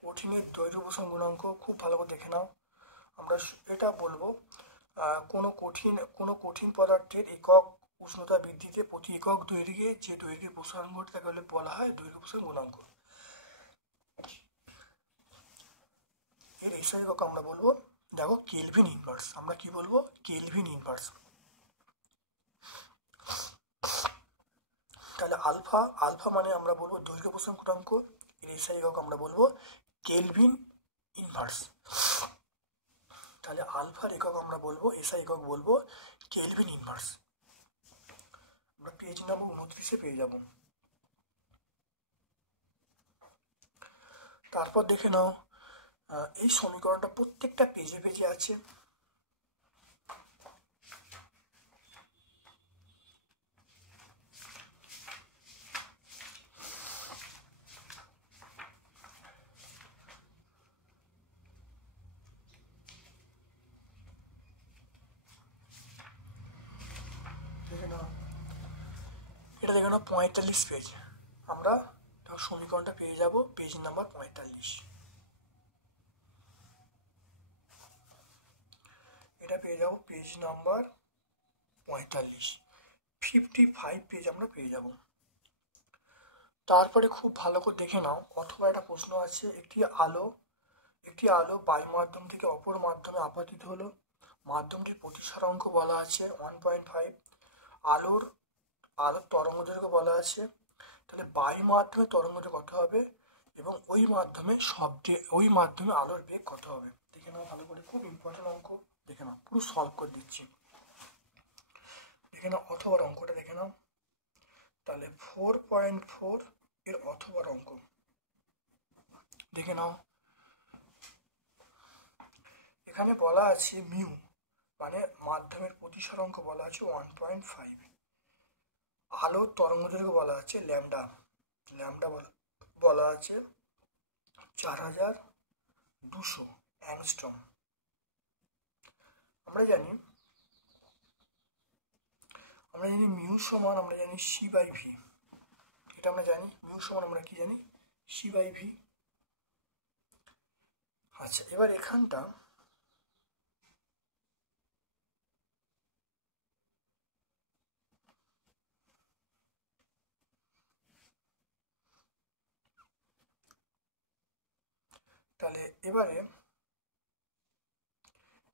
কঠিনের দৈর্ঘ্য প্রসারণ গুণাঙ্ক খুব ভালো করে দেখে নাও। আমরা এটা বলবো, কোনো কঠিন পদার্থের একক উষ্ণতা বৃদ্ধিতে প্রতি একক দৈর্ঘ্যে যে দৈর্ঘ্যের প্রসারণ ঘটে তাকে বলা হয় দৈর্ঘ্য প্রসারণ গুণাঙ্ক। এর এসআই একক আমরা বলবো, দেখো, কেলভিন ইনভার্স। আমরা কি বলবো? Kelvin inverse. তাহলে আলফা মানে আমরা বলবো দৈর্ঘ্য প্রসারণ গুণাঙ্ক, এর এসআই একক আমরা বলবো কেলভিন ইনভার্স। তাহলে আলফার একক আমরা বলবো, এসআই একক বলবো কেলভিন ইনভার্স। আমরা পেজ নাম্বার 29 পেয়ে যাব। তারপর দেখে নাও, এই সমীকরণটা প্রত্যেকটা পেজে আছে। এটা দেখে নাও 45 পেজ। আমরা সমীকরণটা পেয়ে যাব পেজ নাম্বার 45। এটা পেয়ে যাব পেজ নাম্বার 45, 55 পেজ আমরা পেয়ে যাব। তারপরে খুব ভালো করে দেখে নাও, অথবা একটা প্রশ্ন আছে, একটি আলো বায়ু মাধ্যম থেকে অপর মাধ্যমে আপতিত হলো, মাধ্যমটির প্রতিসরাঙ্ক বলা আছে 1.5, আলোর তরঙ্গ দৈর্ঘ্য বলা আছে। তাহলে বায়ু মাধ্যমে তরঙ্গ দৈর্ঘ্য কত হবে এবং ওই মাধ্যমে আলোর বেগ কত হবে? দেখে নাও ভালো করে, খুব ইম্পর্টেন্ট অঙ্ক। দেখে নাও, পুরো সলভ করে দিচ্ছি। দেখে নাও অথবার অঙ্কটা দেখে নাও। তাহলে 4.4 এর অথবার অঙ্ক দেখে নাও। এখানে বলা আছে মিউ মানে মাধ্যমের প্রতিসরাঙ্ক বলা আছে 1.5, আলোর তরঙ্গ দৈর্ঘ্য বলা আছে ল্যামডা বলা আছে 4000 200 অ্যাংস্ট্রম। আমরা জানি মিউ সমান আমরা জানি সি বাই ভি। এটা আমরা জানি মিউ সমান আমরা কি জানি সি বাই ভি। আচ্ছা, এবার এখানটা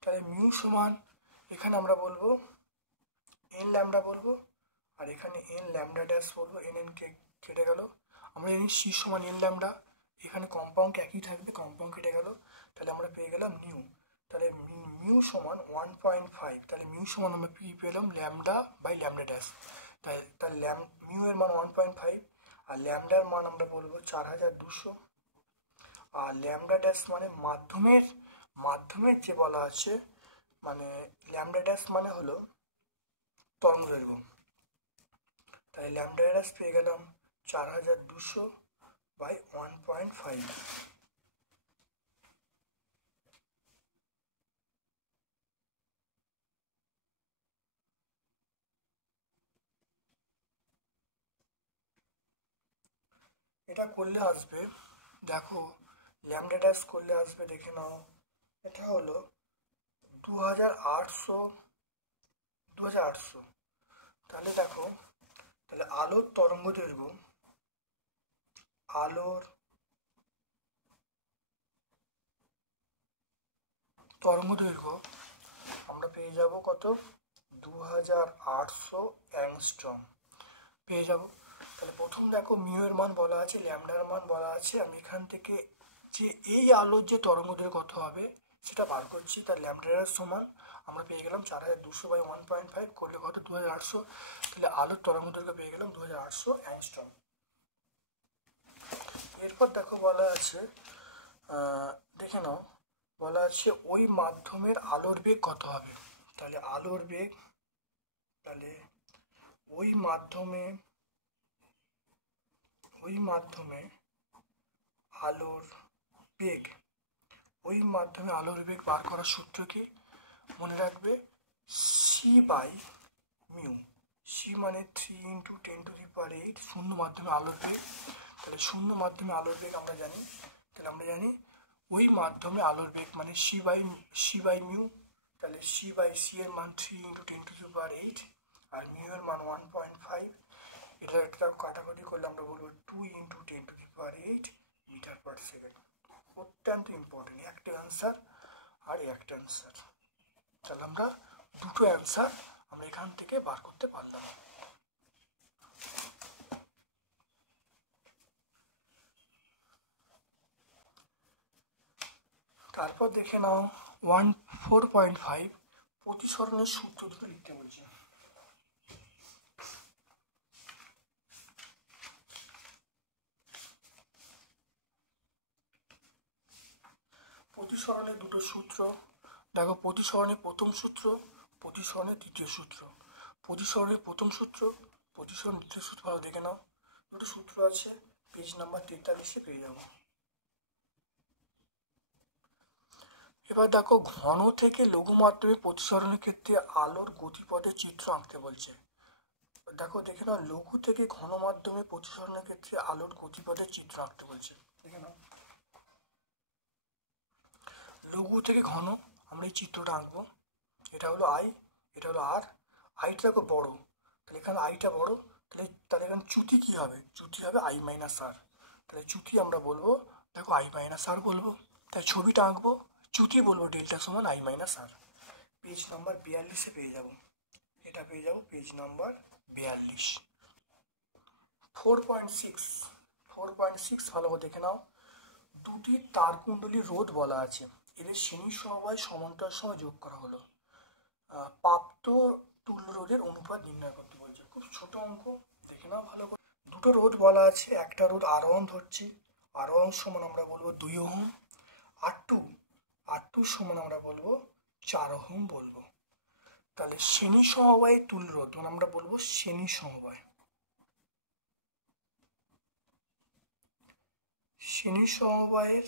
তাহলে মিউ সমান এখানে আমরা বলবো এন ল্যামডা বলবো, আর এখানে এন ল্যামডা ড্যাশ বলবো, এন এন কেটে গেল। আমরা জানি সি সমান এন ল্যামডা, এখানে কম্পাউন্ড একই থাকবে, কম্পাউন্ড কেটে গেল, তাহলে আমরা পেয়ে গেলাম নিউ। তাহলে মিউ সমান 1.5, তাহলে মিউ সমান আমরা পেলাম ল্যামডা বাই ল্যামডা ড্যাশ। তাহলে মিউ এর মান 1.5, আর ল্যামডার মান আমরা বলবো 4200, আর ল্যামডা ড্যাশ মানে মাধ্যমের যে বলা আছে, মানে ল্যামডা ড্যাশ মানে হলো তরঙ্গদৈর্ঘ্য। তাই ল্যামডা ড্যাশ পেয়ে গেলাম 4200 বাই 1.5। এটা করলে আসবে, দেখো ল্যামডা ড্যাশ করলে আসবে, দেখে নাও, এটা হলো 2800। তাহলে দেখো, তাহলে আলোর তরঙ্গ দৈর্ঘ্য আমরা পেয়ে যাব কত, 2800 অ্যাংস্ট্রম পেয়ে যাব। তাহলে প্রথম দেখো মিউ এর মান বলা আছে, ল্যামডার মান বলা আছে, আমি এখান থেকে যে এই আলোর যে তরঙ্গ দৈর্ঘ্য কত হবে সেটা বার করছি। তার ল্যামডার সমান আমরা পেয়ে গেলাম 4200 বাই 1.5 করলে কত 2800, তাহলে আলোর তরঙ্গ দৈর্ঘ্য পেয়ে গেলাম 2800 অ্যাংস্ট্রম। এরপর দেখো বলা আছে, দেখে নাও, বলা আছে ওই মাধ্যমের আলোর বেগ কত হবে। তাহলে আলোর বেগ, তাহলে ওই মাধ্যমে আলোর বেগ বার করার সূত্র কি মনে রাখবে, সি বাই মিউ। সি মানে 3 × 10⁸ শূন্য মাধ্যমে আলোর বেগ। তাহলে শূন্য মাধ্যমে আলোর বেগ আমরা জানি, তাহলে আমরা জানি ওই মাধ্যমে আলোর বেগ মানে সি বাই মিউ। তাহলে সি বাই সি এর মান 3 × 10⁸, আর মিউ এর মান 1.5। এটা কাটাকুটি করলে আমরা বলবো 2 × 10⁸ মিটার পার সেকেন্ড। অত্যন্ত ইম্পর্টেন্ট, একটা অ্যান্সার আর একটা অ্যান্সার। তাহলে আমরা দুটো অ্যান্সার আমরা এখান থেকে বার করতে পারলাম। তারপর দেখে নাও 4.5 প্রতিসরণের সূত্র দুটো লিখতে বলছি। প্রতিসরণের দুটো সূত্র দেখো, প্রতিসরণের প্রথম সূত্র, প্রতিসরণের দ্বিতীয় সূত্র। প্রতিসরণের প্রথম সূত্র, প্রতিসরণ দ্বিতীয় সূত্র ভালো দেখে নাও, দুটো সূত্র আছে, পেজ নাম্বার 43 পেয়ে যাবো। এবার দেখো ঘন থেকে লঘু মাধ্যমে প্রতিসরণের ক্ষেত্রে আলোর গতিপথের চিত্র আঁকতে বলছে। দেখো দেখে নাও, লঘু থেকে ঘন মাধ্যমে প্রতিসরণের ক্ষেত্রে আলোর গতিপথের চিত্র আঁকতে বলছে, দেখে নাও। লঘু থেকে ঘন আমরা এই চিত্রটা আঁকবো, এটা হলো আই, এটা হলো আর। আইটা দেখো বড়, তাহলে এখানে আইটা বড়, তাহলে এখানে চ্যুতি কি হবে, চ্যুতি হবে I - R। তাহলে চ্যুতি আমরা বলবো, দেখো I - R বলবো, তাই ছবিটা আঁকবো, চ্যুতি বলবো ডেল্টা সমান I - R। পেজ নাম্বার 42 পেয়ে যাব, এটা পেয়ে যাব পেজ নাম্বার 42। 4.6 ভালো করে দেখে নাও, দুটি তারকুণ্ডলীর রোধ বলা আছে, এদের শ্রেণী সমবায় সমান্তরাল সময় যোগ করা হলো, প্রাপ্ত তুল্য রোধের অনুপাত নির্ণয় করতে বলছে। খুব ছোট অঙ্ক, দেখে নাও ভালো করে। দুটো রোধ বলা আছে, একটা রোধ R1 ধরছি, R1 সমান আমরা বলবো 2 ওহম, R2 সমান আমরা বলবো 4 ওহম বলবো। তাহলে শ্রেণী সমবায়ের তুল্য রোধ মানে আমরা বলবো শ্রেণী সমবায়ের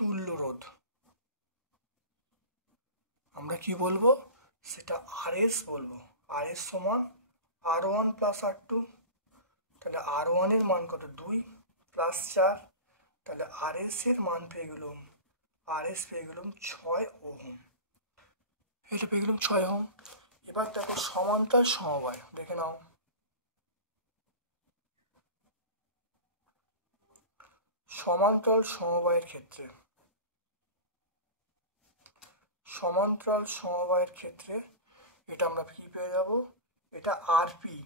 তুল্য রোধ, আমরা কি বলবো সেটা RS বলবো। RS সমান R1 প্লাস R2, তাহলে R1 এর মান কত 2 প্লাস 4, তাহলে RS এর মান পেয়ে গেলাম, RS পেয়ে গেলাম 6 ওহম, এটা পেয়ে গেলাম 6 ওহম। এবার দেখো সমান্তরাল সমবায় দেখে নাও। সমান্তরাল সমবায়ের ক্ষেত্রে, সমান্তরাল সমবায়ের ক্ষেত্রে এটা আমরা কি পেয়ে যাব, এটা আরপি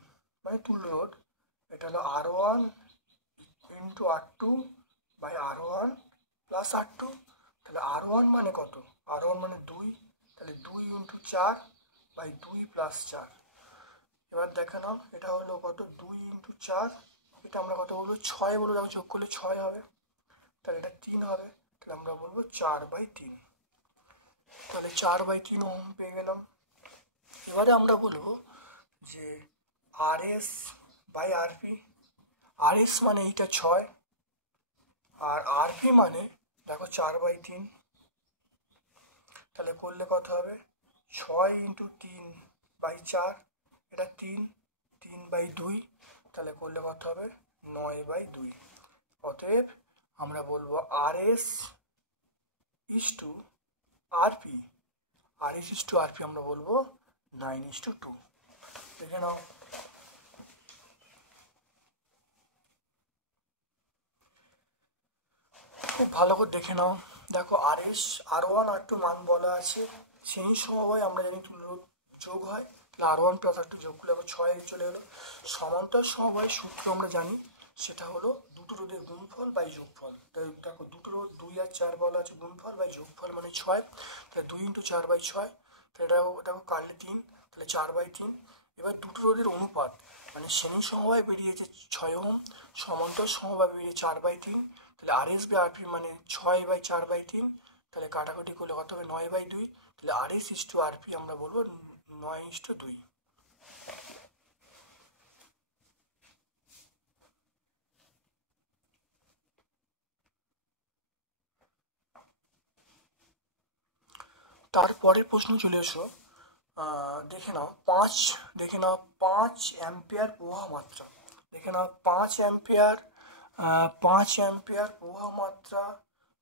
মানে তুল্য রোধ, এটা হলো R1 into R2 by R1 plus R2, তাহলে R1 মানে কত, R1 মানে 2, তাহলে 2 ইন্টু 4 বাই 2 প্লাস 4। এবার দেখে নাও এটা হলো কত 2 ইন্টু 4, এটা আমরা কত বলবো 6 বলবো, দেখো যোগ করলে 6 হবে, তাহলে এটা 3 হবে, তাহলে আমরা বলবো 4/3, তাহলে 4/3 ওহম পেয়ে গেলাম। এবারে আমরা বলবো যে RS বাই RP, RS মানে এটা 6 আর RP মানে দেখো 4/3, তাহলে করলে কত হবে 6 ইন্টু 3/4, এটা 3/2, তাহলে করলে কত হবে 9/2। অতএব আমরা বলবো RS is to RP, RS is to RP আমরা বলবো 9:2। দেখে নাও খুব ভালো করে দেখে নাও, দেখো RS R1 R2 মান বলা আছে, শ্রেণী সমবায় আমরা জানি তুল্য যোগ হয়, তাহলে R1 প্লাস R2 যোগ করলে 6 চলে এলো। সমান্তরাল সমবায় সূত্র আমরা জানি, সেটা হলো দুটো রোধের গুণফল বাই যোগফল। তাই দেখো দুটো রোধ 2 আর 4 বলা আছে, গুণফল বাই যোগফল মানে 6, তাহলে 2 ইন্টু 4/6, তাহলে দেখো কাটলে 3, তাহলে 4/3। এবার দুটো রোধের অনুপাত মানে শ্রেণী সমবায় বেরিয়েছে 6 ওহম, সমান্তরাল সমবায় বেরিয়ে 4/3, তাহলে RS বাই RP মানে 6/4/3, তাহলে কাটাকাটি করলে কত হবে 9/2, তাহলে RS ইস টু RP আমরা বলবো 9:2। তারপরের প্রশ্ন চলে এসো, দেখে নাও 5 অ্যাম্পিয়ার প্রবাহ মাত্রা, দেখে নাও 5 অ্যাম্পিয়ার প্রবাহ মাত্রা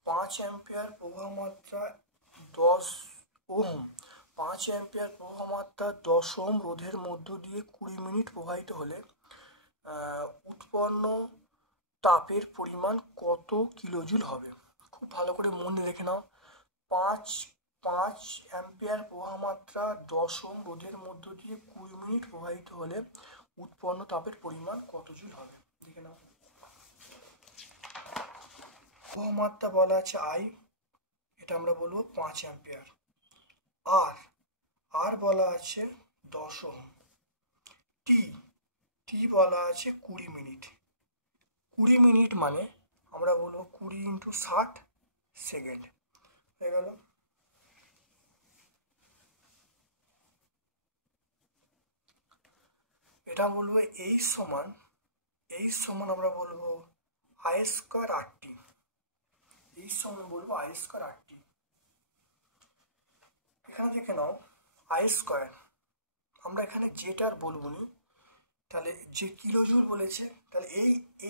5 অ্যাম্পিয়ার প্রবাহ মাত্রা 10 ওহম, 5 অ্যাম্পিয়ার প্রবাহ মাত্রা 10 ওহম রোধের মধ্য দিয়ে 20 মিনিট প্রবাহিত হলে উৎপন্ন তাপের পরিমাণ কত কিলোজুল হবে। খুব ভালো করে মনে রেখে নাও, 5 অ্যাম্পিয়ার প্রবাহ মাত্রা 10 ওহম রোধের মধ্য দিয়ে 20 মিনিট প্রবাহিত হলে উৎপন্ন তাপের পরিমাণ কত জুল হবে। দেখে নাও প্রবাহ মাত্রা বলা আছে I, এটা আমরা বলবো 5 অ্যাম্পিয়ার, আর বলা আছে 10 ওহম, টি বলা আছে 20 মিনিট, 20 মিনিট মানে আমরা বলবো 20 ইন্টু 60 সেকেন্ড হয়ে গেল। এটা বলবো H সমান আমরা বলবো I² RT, H সমান বলবো I² RT। এখানে দেখে নাও I², আমরা এখানে যেটা আর বলবো নি, তাহলে যে কিলোজুল বলেছে, তাহলে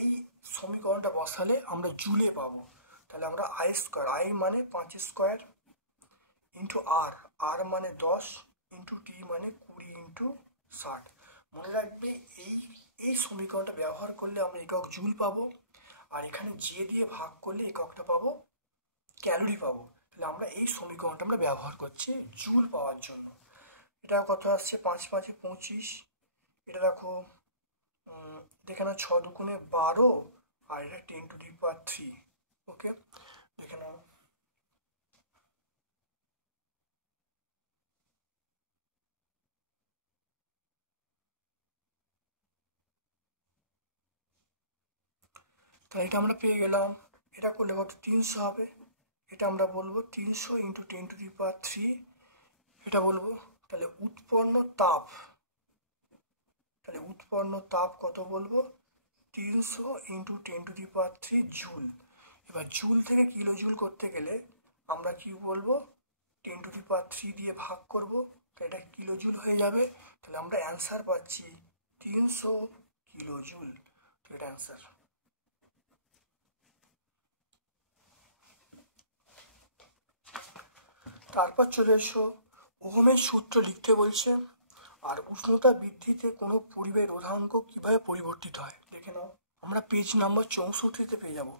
এই সমীকরণটা বসালে আমরা জুলে পাবো, তাহলে আমরা I² I মানে 5² ইন্টু আর মানে 10 ইন্টু টি মানে 20 ইন্টু 60। মনে রাখবে এই সমীকরণটা ব্যবহার করলে আমরা একক জুল পাবো, আর এখানে যে দিয়ে ভাগ করলে এককটা পাবো ক্যালোরি পাবো, তাহলে আমরা এই সমীকরণটা আমরা ব্যবহার করছি জুল পাওয়ার জন্য। এটা কত আসছে 5×5 = 25, এটা দেখো দেখে নাও 6 দুগুণে 12 আর এটা 10⁻³ ওকে দেখে নাও। তাহলে এটা আমরা পেয়ে গেলাম, এটা করলে কত 300 হবে, এটা আমরা বলবো 300 ইন্টু 10⁻³ এটা বলবো। তাহলে উৎপন্ন তাপ কত বলবো 300 ইন্টু 10⁻³ জুল। এবার জুল থেকে কিলো জুল করতে গেলে আমরা কি বলবো, 10⁻³ দিয়ে ভাগ করব, এটা কিলো জুল হয়ে যাবে। তাহলে আমরা অ্যান্সার পাচ্ছি 300 কিলো জুল। এটা অ্যান্সার। তারপর চলে এসো, ওহমের সূত্র লিখতে বলছে। আর উষ্ণতা বৃদ্ধিতে কোনো পরিবেশ রোধাঙ্ক কিভাবে পরিবর্তিত হয় দেখে নাও। আমরা পেজ নাম্বার 64-তে পেয়ে যাব।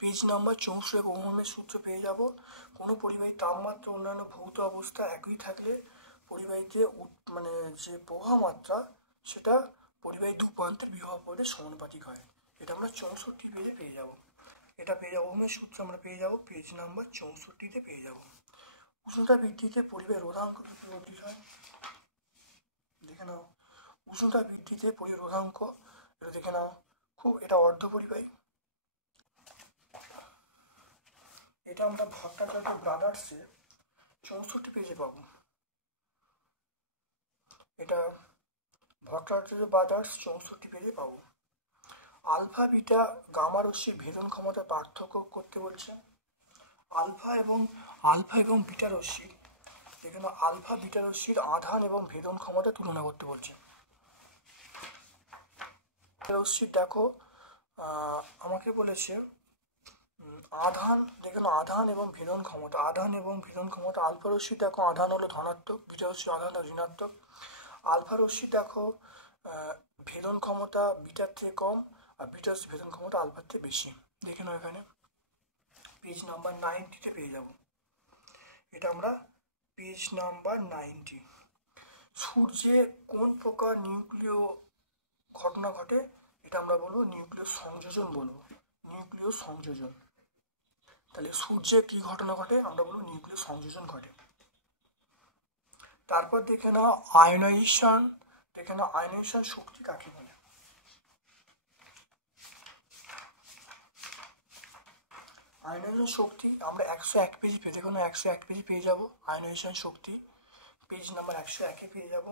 পেজ নাম্বার 64 ওহমের সূত্র পেয়ে যাব। কোনো পরিবাহী তাপমাত্রা অন্যান্য ভৌত অবস্থা একই থাকলে পরিবাহীতে মানে যে প্রবাহ মাত্রা সেটা পরিবাহী দু প্রান্তের বিভব পরিমাণের সমানুপাতিক হয়। এটা আমরা 64 পেজে পেয়ে যাব। এটা পেয়ে যাবো, ওহমের সূত্র আমরা পেয়ে যাব পেজ নাম্বার 64-তে পেয়ে যাব। উষ্ণতা বৃদ্ধিতে পরিবাহী রোধাঙ্ক কি পরিবর্তিত হয় দেখে নাও। উষ্ণতা বৃদ্ধিতে পরিবাহী রোধাঙ্ক, এটা দেখে নাও, খুব এটা অর্ধপরিবাহী। এটা আমরা ভট্টাচার্য ব্রাদার্সে 64 পেজে পাবো। এটা ভট্টাচার্য ব্রাদার্স 64 পেজে পাবো। আলফা বিটা গামা রশ্মির ভেদন ক্ষমতা পার্থক্য করতে বলছে। আলফা এবং বিটা রশ্মির, এখানে আলফা বিটা রশ্মির আধান এবং ভেদন ক্ষমতা তুলনা করতে বলছে। রশ্মির দেখো আমাকে বলেছে আধান, দেখুন আধান এবং ভেদন ক্ষমতা, আলফা রশ্মি দেখো আধান হলো ধনাত্মক, বিটা রশ্মি আধান ঋণাত্মক। আলফা রশ্মি দেখো ভেদন ক্ষমতা বিটার থেকে কম, আর বিটা রশ্মি ভেদন ক্ষমতা আলফার থেকে বেশি। দেখে নাও এখানে পেজ নাম্বার 90-তে পেয়ে যাব। এটা আমরা পেজ নাম্বার 90। সূর্যে কোন প্রকার নিউক্লিয় ঘটনা ঘটে, এটা আমরা বলবো নিউক্লিয় সংযোজন বলবো, নিউক্লিয় সংযোজন। তাহলে সূর্যে কি ঘটনা ঘটে, আমরা বলবো নিউক্লিয় সংযোজন ঘটে। তারপর দেখে নাও আয়নাইজেশন, দেখে নাও আয়নাইজেশন শক্তি কাকে বলে। আয়নাইজেশন শক্তি আমরা 101 পেজ পেয়ে, দেখো না 101 পেজ পেয়ে যাবো। আয়নাইজেশন শক্তি পেজ নাম্বার 101-এ পেয়ে যাব।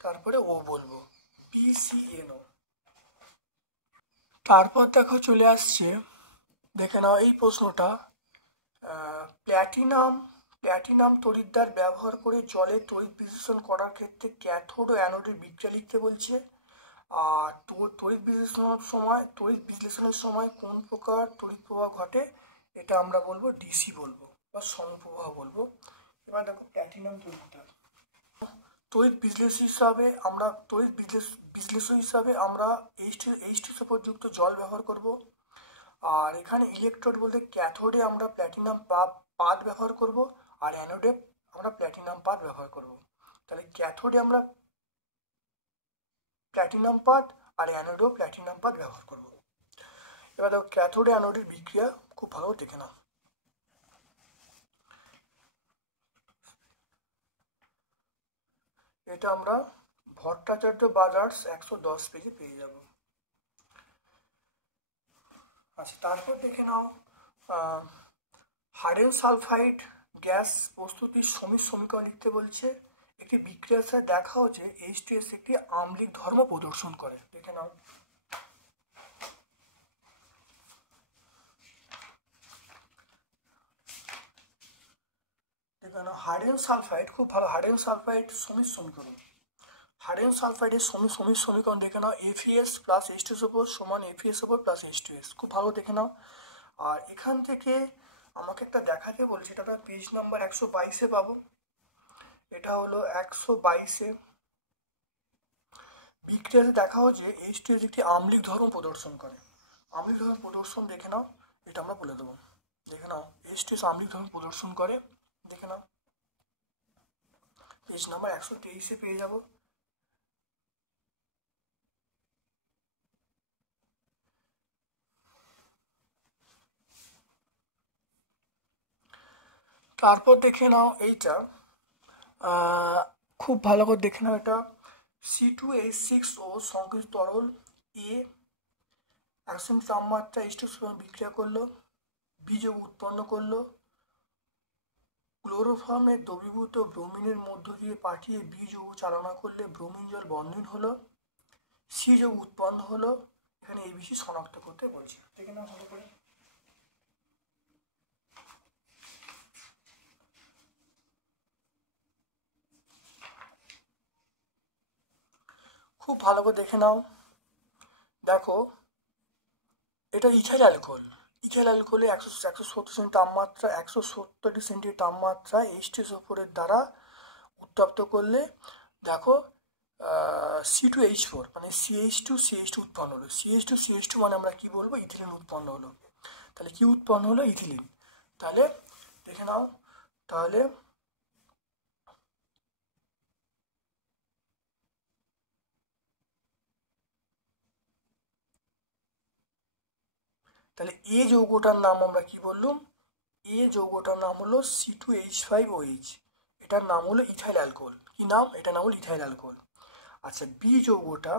তারপরে ও বলবো PCNO। তারপর দেখো চলে আসছে, দেখে নাও এই প্রশ্নটা, প্ল্যাটিনাম তড়িৎদ্বার ব্যবহার করে জলে তড়িৎ বিশ্লেষণ করার ক্ষেত্রে ক্যাথোড ও অ্যানোডের বিক্রিয়া লিখতে বলছে। আর তড়িৎ বিশ্লেষণের সময় কোন প্রকার তড়িৎ প্রবাহ ঘটে, এটা আমরা বলবো ডিসি বলবো বা সমপ্রবাহ বলবো। এবার দেখো প্ল্যাটিনাম তড়িৎ বিশ্লেষক হিসাবে আমরা H2SO4 যুক্ত জল ব্যবহার করব। আর এখানে ইলেকট্রোড বলতে ক্যাথোডে আমরা প্ল্যাটিনাম পাত ব্যবহার করব, আর অ্যানোডে আমরা প্ল্যাটিনাম পাত ব্যবহার করব। তাহলে ক্যাথোডে আমরা প্ল্যাটিনাম পাত আর অ্যানোডেও প্ল্যাটিনাম পাত ব্যবহার করব। এবার দেখো ক্যাথোডে অ্যানোডের বিক্রিয়া খুব ভালো দেখে নাও। এটা আমরা ভট্টাচার্য ব্রাদার্স 110 পেজে পেয়ে যাব। আচ্ছা, তারপর দেখে নাও হাইড্রোজেন সালফাইড গ্যাস প্রস্তুতির সমীকরণ লিখতে বলছে। একটি বিক্রিয়ার সাথে দেখাও যে H2S একটি আম্লিক ধর্ম প্রদর্শন করে। দেখে নাও হাইড্রোজেন সালফাইড, খুব ভালো, হাইড্রোজেন সালফাইড সমীকরণ। হাইড্রোজেন সালফাইডের সমীকরণ দেখে নাও FeS প্লাস H2SO4 সমান FeSO4 প্লাস H2S, খুব ভালো দেখে নাও। আর এখান থেকে আমাকে একটা দেখাতে বলছে, এটা আমরা পেজ নাম্বার 122-এ পাবো। এটা হলো 122-এ। বিক্রিয়াতে দেখাও যে H2S একটি আম্লিক ধর্ম প্রদর্শন করে। আম্লিক ধর্ম প্রদর্শন দেখে নাও, এটা আমরা বলে দেবো। দেখে নাও H2S আম্লিক ধর্ম প্রদর্শন করে, দেখে নাও পেজ নাম্বার 123-এ পেয়ে যাব। তারপর দেখে নাও এইটা, খুব ভালো করে দেখে নাও, এটা C2H6O সংকোচিত তরল A 100 তাপমাত্রা H2 বিক্রিয়া করলো, বীজ উৎপন্ন করলো, ক্লোরোফর্মের দ্রবীভূত ব্রোমিনের মধ্য দিয়ে পাঠিয়ে বি যৌগ চালনা করলে ব্রোমিন জল বন্ধন হলো, সি যৌগ উৎপন্ন হলো। এখানে এই বিষয় শনাক্ত করতে বলছি, দেখে নাও ভালো করে। খুব ভালো করে দেখে নাও। দেখো এটা ইথাইল অ্যালকোহল। ইথাইল অ্যালকোহলে 170 তাপমাত্রা 170 তাপমাত্রা H2SO4 দ্বারা উত্তপ্ত করলে দেখো C2H4 মানে CH2 উৎপন্ন হলো। CH2 মানে আমরা কি বলবো, ইথিলিন উৎপন্ন হলো। তাহলে কি উৎপন্ন হলো, ইথিলিন। তাহলে দেখে নাও, তাহলে এ যৌগটার নাম আমরা কি বললাম, এ যৌগটার নাম হলো C2H5OH, এটার নাম হলো ইথাইল অ্যালকোহল। কি নাম, এটা নাম হলো ইথাইল অ্যালকোহল। আচ্ছা বি যৌগটা,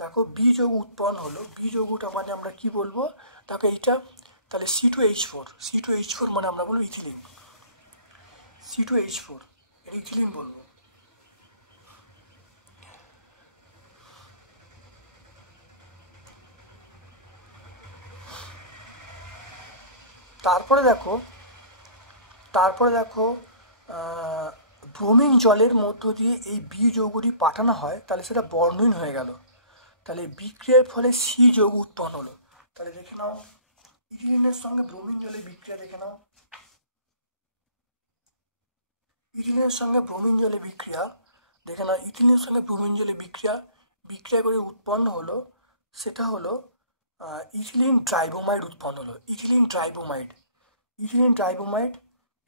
দেখো বি যৌগ উৎপন্ন হলো, বি যৌগটা মানে আমরা কি বলবো, দেখো এইটা, তাহলে C2H4 মানে আমরা বলবো ইথিলিন। C2H4 এটা ইথিলিন বলবো। তারপরে দেখো ব্রোমিন জলের মধ্য দিয়ে এই বি যৌগটি পাঠানো হয়, তাহলে সেটা বর্ণহীন হয়ে গেল। তাহলে বিক্রিয়ার ফলে সি যৌগ উৎপন্ন হলো। তাহলে দেখে নাও ইথিলিনের সঙ্গে ব্রোমিন জলের বিক্রিয়া দেখে নাও। ইথিলিনের সঙ্গে ব্রোমিন জলের বিক্রিয়া দেখে নাও। ইথিলিনের সঙ্গে ব্রোমিন জলের বিক্রিয়া করে উৎপন্ন হলো, সেটা হলো ইথিলিন ড্রাইবোমাইড উৎপন্ন হলো। ইথিলিন ড্রাইবোমাইড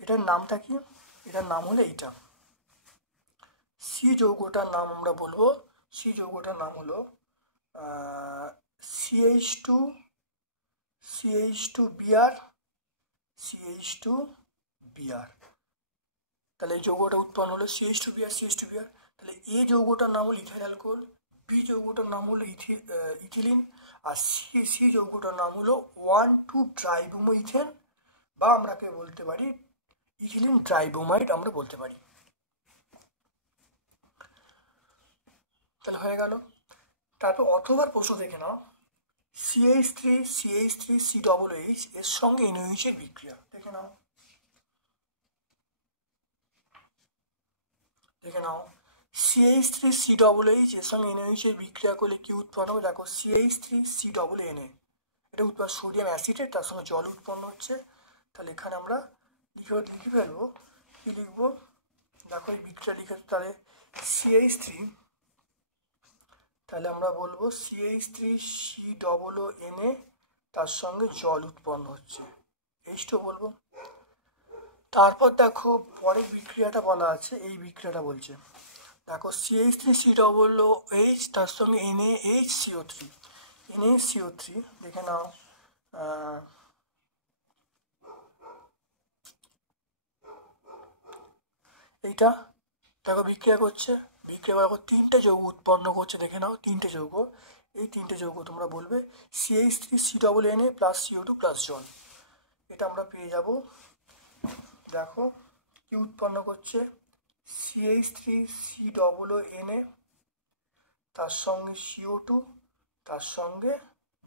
এটার নামটা কি, এটার নাম হলো এইটা। সি যৌগটার নাম আমরা বলবো, সি যৌগটার নাম হলো CH2Br। তাহলে এই যৌগটা উৎপন্ন হলো CH2Br। তাহলে এ যৌগটার নাম হলো ইথাইল অ্যালকোহল, বি যৌগটার নাম হলো ইথিলিন, আর সি যৌগটার নাম হলো 1,2-ট্রাইব্রোমোইথেন, বা আমরাকে বলতে পারি ইথিলিন ড্রাইবোমাইড আমরা বলতে পারি। তাহলে হয়ে গেল। তারপর অথবার প্রশ্ন দেখে নাও, CH3CH3COOH এর সঙ্গে NaOH এর বিক্রিয়া দেখে নাও। CH3COOH এর সঙ্গে NaOH এর বিক্রিয়া করলে কি উৎপন্ন হবে, দেখো CH3COONA, এটা উৎপন্ন সোডিয়াম অ্যাসিডেট, তার সঙ্গে জল উৎপন্ন হচ্ছে। তাহলে এখানে আমরা লিখে ফেলবো, কি লিখবো, দেখো এই বিক্রিয়া লিখে, তাহলে CH3, তাহলে আমরা বলবো CH3COONA, তার সঙ্গে জল উৎপন্ন হচ্ছে, H2 বলবো। তারপর দেখো পরের বিক্রিয়াটা বলা আছে, এই বিক্রিয়াটা বলছে, দেখো CH3COOH তার সঙ্গে NaHCO3 দেখে নাও। এইটা দেখো বিক্রিয়া করছে, তিনটে যৌগ উৎপন্ন করছে, দেখে নাও তিনটে যৌগ। এই তিনটে যৌগ তোমরা বলবে CH3COONA প্লাস CO2 প্লাস জল, এটা আমরা পেয়ে যাব। দেখো কি উৎপন্ন করছে, CH3COONA তার সঙ্গে CO2 তার সঙ্গে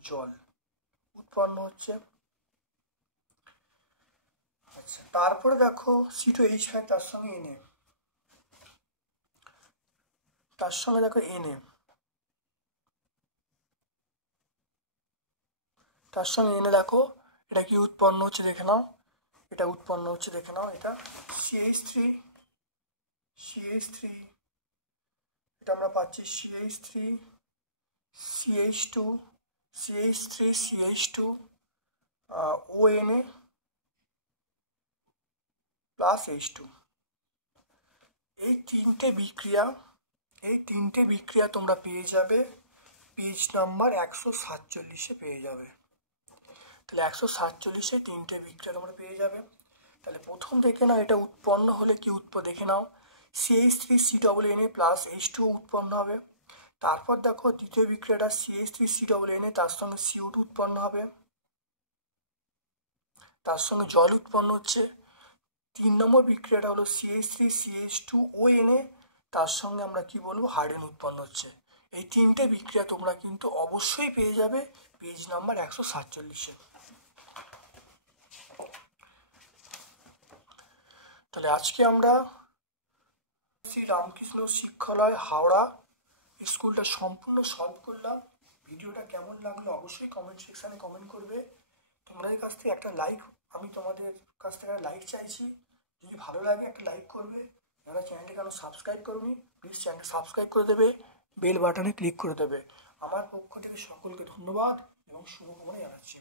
জল উৎপন্ন হচ্ছে। আচ্ছা তারপরে দেখো C2H5 তার সঙ্গে Na, তার সঙ্গে দেখো Na, তার সঙ্গে Na দেখো এটা কি উৎপন্ন হচ্ছে দেখে নাও, এটা উৎপন্ন হচ্ছে দেখে নাও, এটা CH3, এটা আমরা পাচ্ছি CH3CH2 ONA প্লাস H2। এই তিনটে বিক্রিয়া তোমরা পেয়ে যাবে পেজ নাম্বার 147 পেয়ে যাবে। তাহলে 147 তিনটে বিক্রিয়া তোমরা পেয়ে যাবে। তাহলে প্রথম দেখে নাও, এটা উৎপন্ন হলে কি দেখে নাও CH3COONA প্লাস H2 উৎপন্ন হবে। তারপর দেখো দ্বিতীয় বিক্রিয়াটা CH3COONA তার সঙ্গে CO2 উৎপন্ন হবে, তার সঙ্গে জল উৎপন্ন হচ্ছে। 3 নম্বর বিক্রিয়াটা হলো CH3CH2ONA, তার সঙ্গে আমরা কি বলবো, হাইড্রোজেন উৎপন্ন হচ্ছে। এই তিনটে বিক্রিয়া তোমরা কিন্তু অবশ্যই পেয়ে যাবে পেজ নাম্বার 147-এ। তাহলে আজকে আমরা শ্রী রামকৃষ্ণ শিক্ষালয় হাওড়া স্কুলটা সম্পূর্ণ সলভ করলাম। ভিডিওটা কেমন লাগলো অবশ্যই কমেন্ট সেকশানে কমেন্ট করবে। তোমাদের কাছ থেকে একটা লাইক, আমি তোমাদের কাছ থেকে একটা লাইক চাইছি। যদি ভালো লাগে একটা লাইক করবে। যারা চ্যানেলটি কেন সাবস্ক্রাইব করোনি প্লিজ চ্যানেলটি সাবস্ক্রাইব করে দেবে, বেল বাটনে ক্লিক করে দেবে। আমার পক্ষ থেকে সকলকে ধন্যবাদ এবং শুভকামনা জানাচ্ছি।